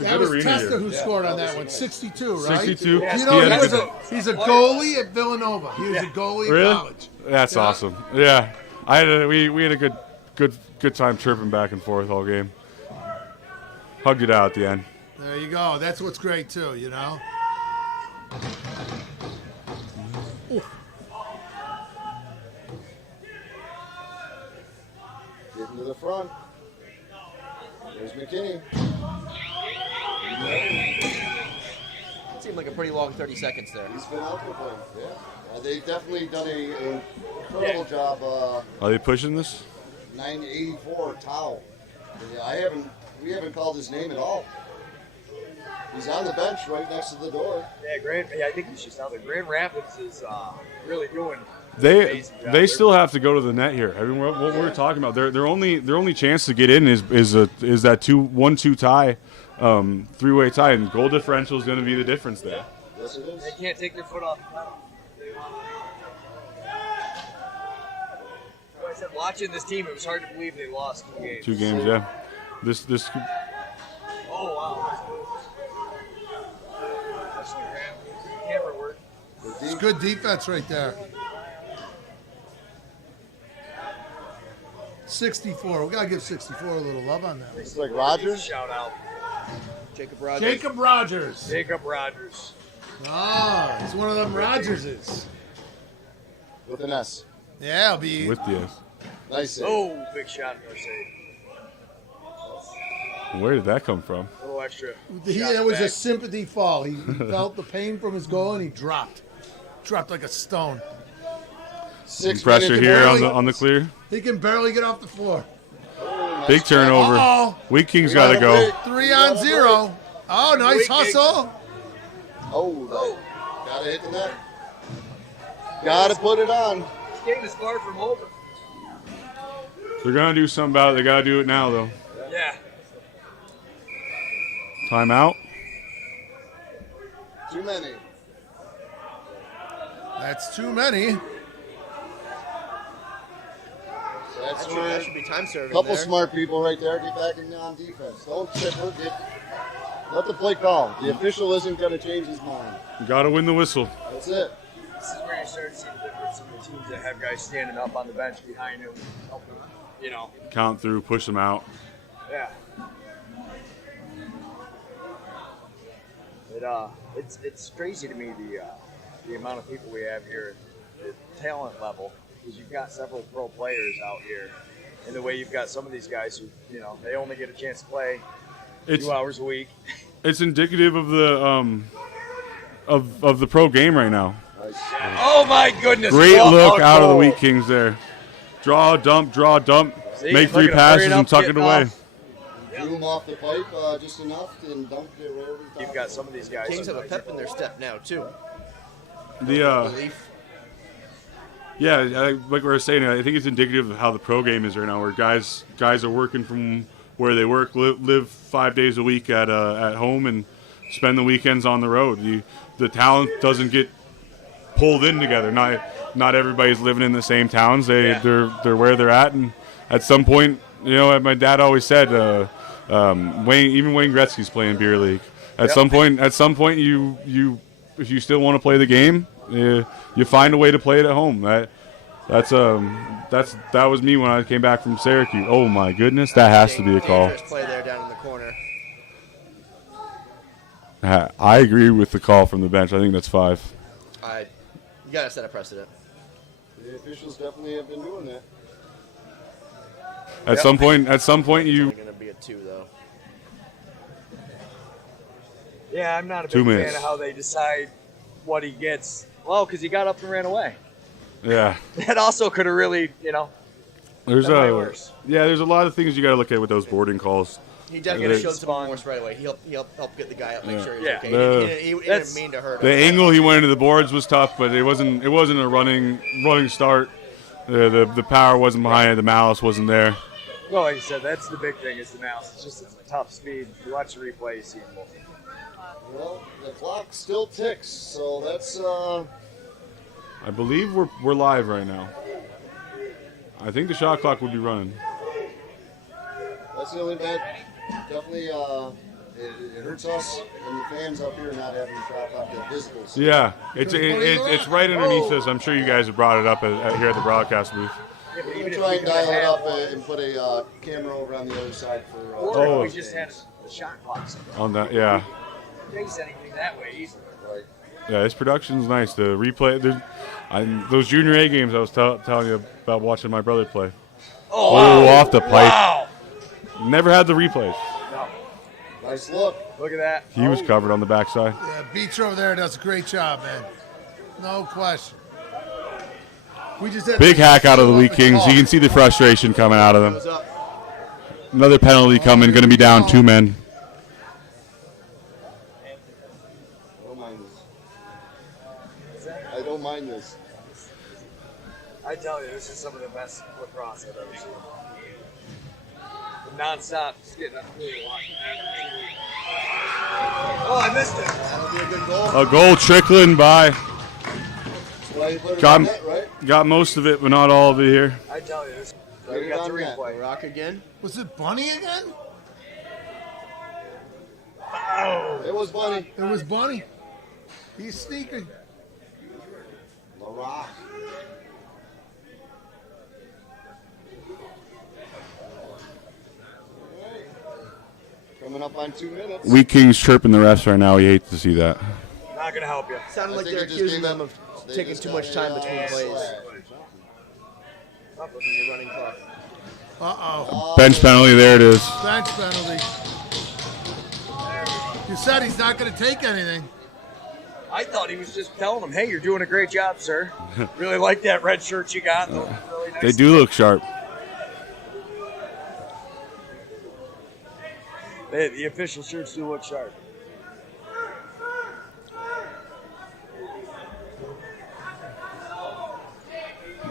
a That good was arena Testa here. who scored on that one. 62, right? 62. You Yeah, know, He had a good- he's a goalie at Villanova. He was a goalie Really? at college. That's Yeah. awesome. Yeah, we had a good time chirping back and forth all game. Hugged it out at the end. There you go. That's what's great, too, you know? Getting to the front. There's McKinney. It seemed like a pretty long 30 seconds there. He's been out there playing. Yeah. They've definitely done an incredible job. Are they pushing this? 984 Tao. We haven't called his name at all. He's on the bench right next to the door. Yeah, I think he's just out there. Grand Rapids is really doing. They amazing job. they still have to go to the net here. I mean, what we're talking about, their only chance to get in is that 1-2 tie, 3-way tie, and goal differential is going to be the difference there. Yes, it is. They can't take their foot off the pedal. Like I said, watching this team, it was hard to believe they lost 2 games. 2 games, yeah. This Oh wow. That's the camera work. It's good defense right there. 64. We got to give 64 a little love on that. It's like Rogers. Shout out. Jacob Rogers. Jacob Rogers. Jacob Rogers. Ah, he's one of them Rogerses. With an S. Yeah, it'll be. with the Nice save. Oh, big shot no save. where did that come from? A little extra. It was a back. sympathy fall. He felt the pain from his goal and he dropped. Dropped like a stone. 6 Pressure minutes here early. on the clear. He can barely get off the floor. Nice Big turnover. Uh-oh. Wheatkings got to go. 3 on 0. Oh, nice hustle. Oh, gotta hit the net. Gotta put it on. He's getting this far from over. They're gonna do something about it. They gotta do it now, though. Yeah. Timeout. Too many. That's too many. That's That where should be time a serving couple there. smart people right there get back in on defense. Don't chipper. Let the play call. The official isn't going to change his mind. Gotta win the whistle. That's it. This is where you start to see the difference in the teams that have guys standing up on the bench behind him, helping him, you know. Count through, push them out. Yeah. It It's crazy to me the amount of people we have here, the talent level, because you've got several pro players out here, and the way you've got some of these guys who they only get a chance to play 2 hours a week. It's indicative of the of the pro game right now. Oh my goodness! Great look out of the Wheatkings there. Draw, dump, See, make 3 passes and tuck it away. Drew him off the pipe just enough and dumped it right over the top. You've got some of these guys. Kings have a pep in their step now too. Like we were saying, I think it's indicative of how the pro game is right now, where guys are working from where they work, live 5 days a week at home, and spend the weekends on the road. The talent doesn't get pulled in together. Not everybody's living in the same towns. They're where they're at, and at some point, my dad always said, Wayne Gretzky's playing beer league. At some point, you if you still want to play the game, you find a way to play it at home. That was me when I came back from Syracuse. Oh my goodness, that has to be a call. Play there down in the corner. I agree with the call from the bench. I think that's 5. You gotta set a precedent. The officials definitely have been doing that. At some point, you. It's gonna be a 2 though. Yeah, I'm not a 2 big minutes. fan of how they decide what he gets. Well, because he got up and ran away. Yeah. That also could have really, There's that might be worse. there's a lot of things you got to look at with those boarding calls. He definitely showed some remorse right away. He helped get the guy up, make sure he's okay. He didn't mean to hurt him. The angle he went into the boards was tough, but it wasn't a running start. The power wasn't behind it. The malice wasn't there. Well, like you said, that's the big thing is the mouse. It's just a top speed. You watch the replay, you see it. Well, the clock still ticks, so that's. I believe we're live right now. I think the shot clock would be running. That's the only bad. Definitely, it hurts us and the fans up here not having the shot clock visible. So. Yeah, it's right underneath us. I'm sure you guys have brought it up here at the broadcast booth. We can try and dial it up and put a camera over on the other side for. Or we just had a shot clock. On that, yeah. Face anything that way easily. Right. Yeah, his production's nice. The replay, those junior A games I was telling you about watching my brother play. Oh, wow. Off the pipe. Wow. Never had the replays. No. Nice look. Look at that. He was covered on the backside. Yeah, Beecher over there does a great job, man. No question. We just had Big hack out of the Wheatkings. You can see the frustration coming out of them. Another penalty coming. Going to be down 2 men. I don't mind this. I tell you, this is some of the best lacrosse I've ever seen. Non-stop, just getting up here. Oh, I missed it. That'll be a good goal. A goal trickling by. That's why you put it on net, right? Got most of it, but not all of it here. I tell you, this. Put We it got the on net. replay. Rock again. Was it Bunny again? It was Bunny. It was Bunny. He's sneaking. The Rock. Coming up on 2 minutes. Wheatkings chirping the refs right now. He hates to see that. Not going to help you. Sounded like think they're it just accusing gave them of they taking just too got much time a, between plays. flag. Look at your running clock. Uh-oh. Bench penalty. There it is. Bench penalty. You said he's not going to take anything. I thought he was just telling him, hey, you're doing a great job, sir. Really like that red shirt you got. Really nice. They do look sharp. The official shirts do look sharp.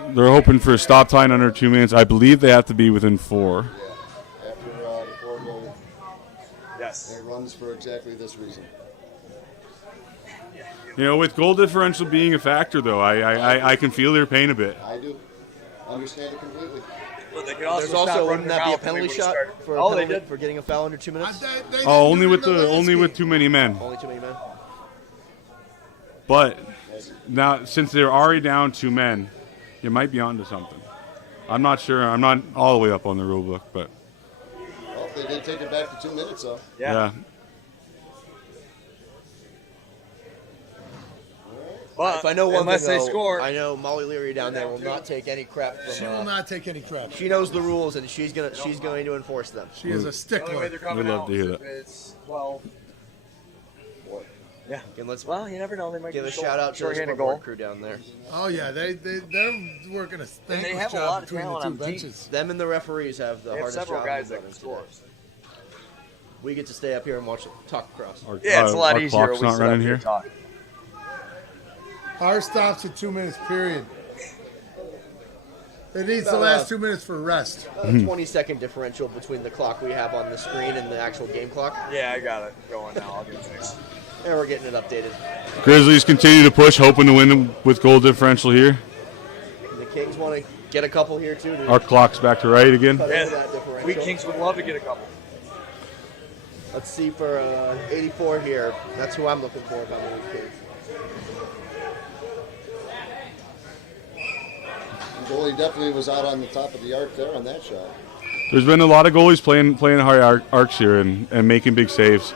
They're hoping for a stop time under 2 minutes. I believe they have to be within 4. Yeah, after the 4 goal. Yes. It runs for exactly this reason. With goal differential being a factor, though, I can feel their pain a bit. I do. Understand it completely. But they could also There's also, stop wouldn't running that be a mouth when we penalty would've shot started. for, Oh, a they penalty did. for getting a foul under 2 minutes? Oh, only with too many men. Only too many men. But now, since they're already down 2 men, you might be onto something. I'm not sure. I'm not all the way up on the rule book, but Well, they did take it back to 2 minutes, though. yeah. But if I know one unless thing, they though, score, I know Molly Leary down there will not take any crap from. She will not take any crap. She knows the rules, and she's going to enforce them. She is a stickler. We'd love to hear that. It's 12. Yeah. And let's Well, you never know. They might give a get shout out to the short-handed scoreboard crew down there. Oh yeah, they're working a And they thankless have a job lot of between the talent two on the team. benches. Them and the referees have the They have hardest several job guys in that can the score. We get to stay up here and watch talk across. Yeah, it's a lot our easier. clock's We not sit running up here. and talk. Our stops at 2 minutes period. It needs the last 2 minutes for rest. A 20-second differential between the clock we have on the screen and the actual game clock. Yeah, I got it going now. I'll get it fixed. And we're getting it updated. Grizzlies continue to push, hoping to win with goal differential here. The Kings want to get a couple here too. Our clock's back to right again. Cut Yeah. into that differential. Wheatkings would love to get a couple. Let's see for 84 here. That's who I'm looking for if I'm the Wheatkings. The goalie definitely was out on the top of the arc there on that shot. There's been a lot of goalies playing high arcs here and making big saves.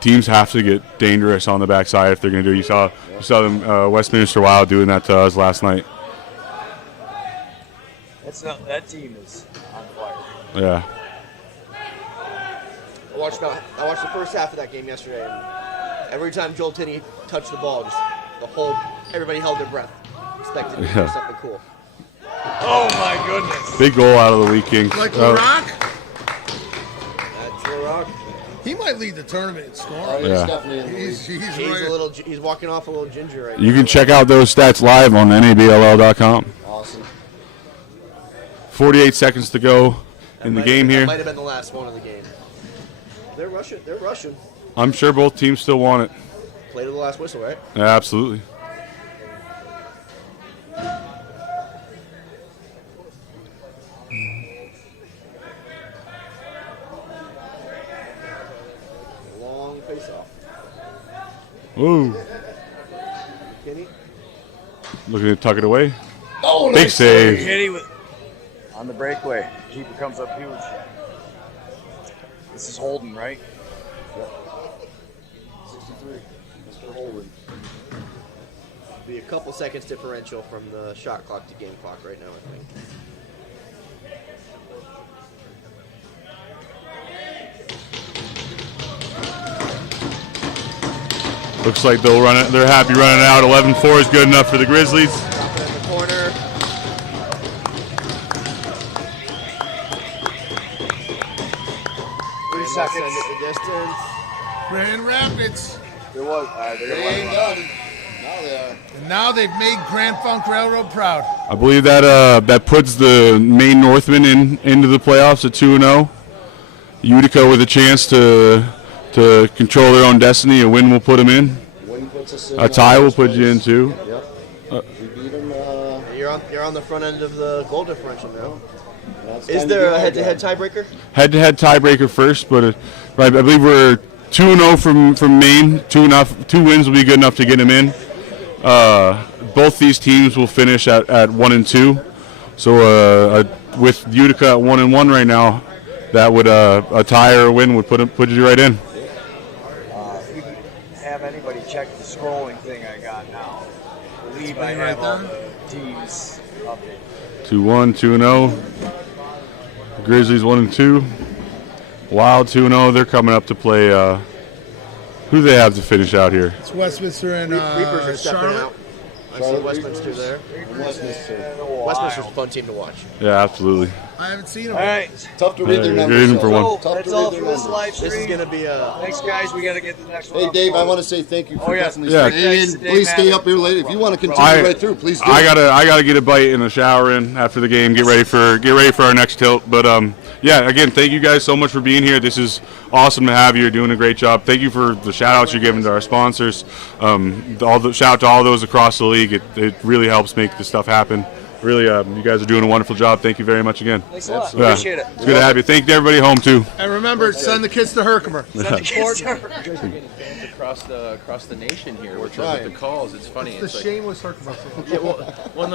Teams have to get dangerous on the backside if they're going to do it. You saw them, Westminster Wild doing that to us last night. That team is on fire. Yeah. I watched the first half of that game yesterday, and every time Joel Tinney touched the ball, just everybody held their breath, expecting to do something cool. Oh my goodness! Big goal out of the Wheatkings. Like LaRock, That's LaRock. he might lead the tournament in Oh, scoring. he's Yeah. definitely in the lead. He's walking off a little ginger right You now. can check out those stats live on NABLL.com. Awesome. 48 seconds to go in the game That here. might have been the last one of the game. They're rushing. I'm sure both teams still want it. Play to the last whistle, right? Yeah, absolutely. Long face-off. Ooh. Kenny? Looking to tuck it away. Oh, Big nice save. Kitty with on the breakaway. Keeper comes up huge. This is Holden, right? 63. Mr. Holden. Be a couple seconds differential from the shot clock to game clock right now, I think. Looks like they'll run it. They're happy running out. 11-4 is good enough for the Grizzlies. Drop it in the corner. Send it the distance. Grand Rapids. There was. They ain't done. Now they are. And now they've made Grand Funk Railroad proud. I believe that puts the Maine Northmen into the playoffs at 2-0. Utica with a chance to control their own destiny. A win will put them in. Win puts us in. A tie will put you in too. Yep. We beat them. You're on the front end of the goal differential now. That's Is time to there do a our head-to-head job. tiebreaker? Head-to-head tiebreaker first, but I believe we're 2-0 from Maine. Two wins will be good enough to get them in. Both these teams will finish at 1-2. So with Utica at 1-1 right now, that would a tie or a win would put you right in. If you can have anybody check the scrolling thing I got now. I believe I Right have all there. the teams updated. 2-1, 2-0. Grizzlies 1-2. Wild 2-0. They're coming up to play. Who do they have to finish out here? It's Westminster and Reapers are stepping Charlotte. out. I see Charlotte Westminster Reapers. there. Westminster. Westminster's a fun team to watch. Yeah, absolutely. I haven't seen them. All right. Tough to read their You're numbers. in for though. one. Tough That's to all read for their this numbers. live This stream. is going to be a... Thanks, guys. We got to get the next one. Hey, up. Dave, I want to say thank you for Oh, yeah. definitely Yeah. staying Thanks in. to Dave Please stay Madden. up here late. If you want to continue I- right through, please do. I gotta get a bite in the shower in after the game. Get ready for our next tilt. But yeah, again, thank you guys so much for being here. This is awesome to have you. You're doing a great job. Thank you for the shout outs you're giving to our sponsors. Shout out to all those across the league. It really helps make this stuff happen. Really, you guys are doing a wonderful job. Thank you very much again. Thanks a lot. Yeah. Appreciate it. It's good to have you. Thank you to everybody home too. And remember, send the kids to Herkimer. Send the kids to- You guys are getting fans across the nation here with trying. the calls. It's funny. The It's like, shameless Herkimer. yeah, well, one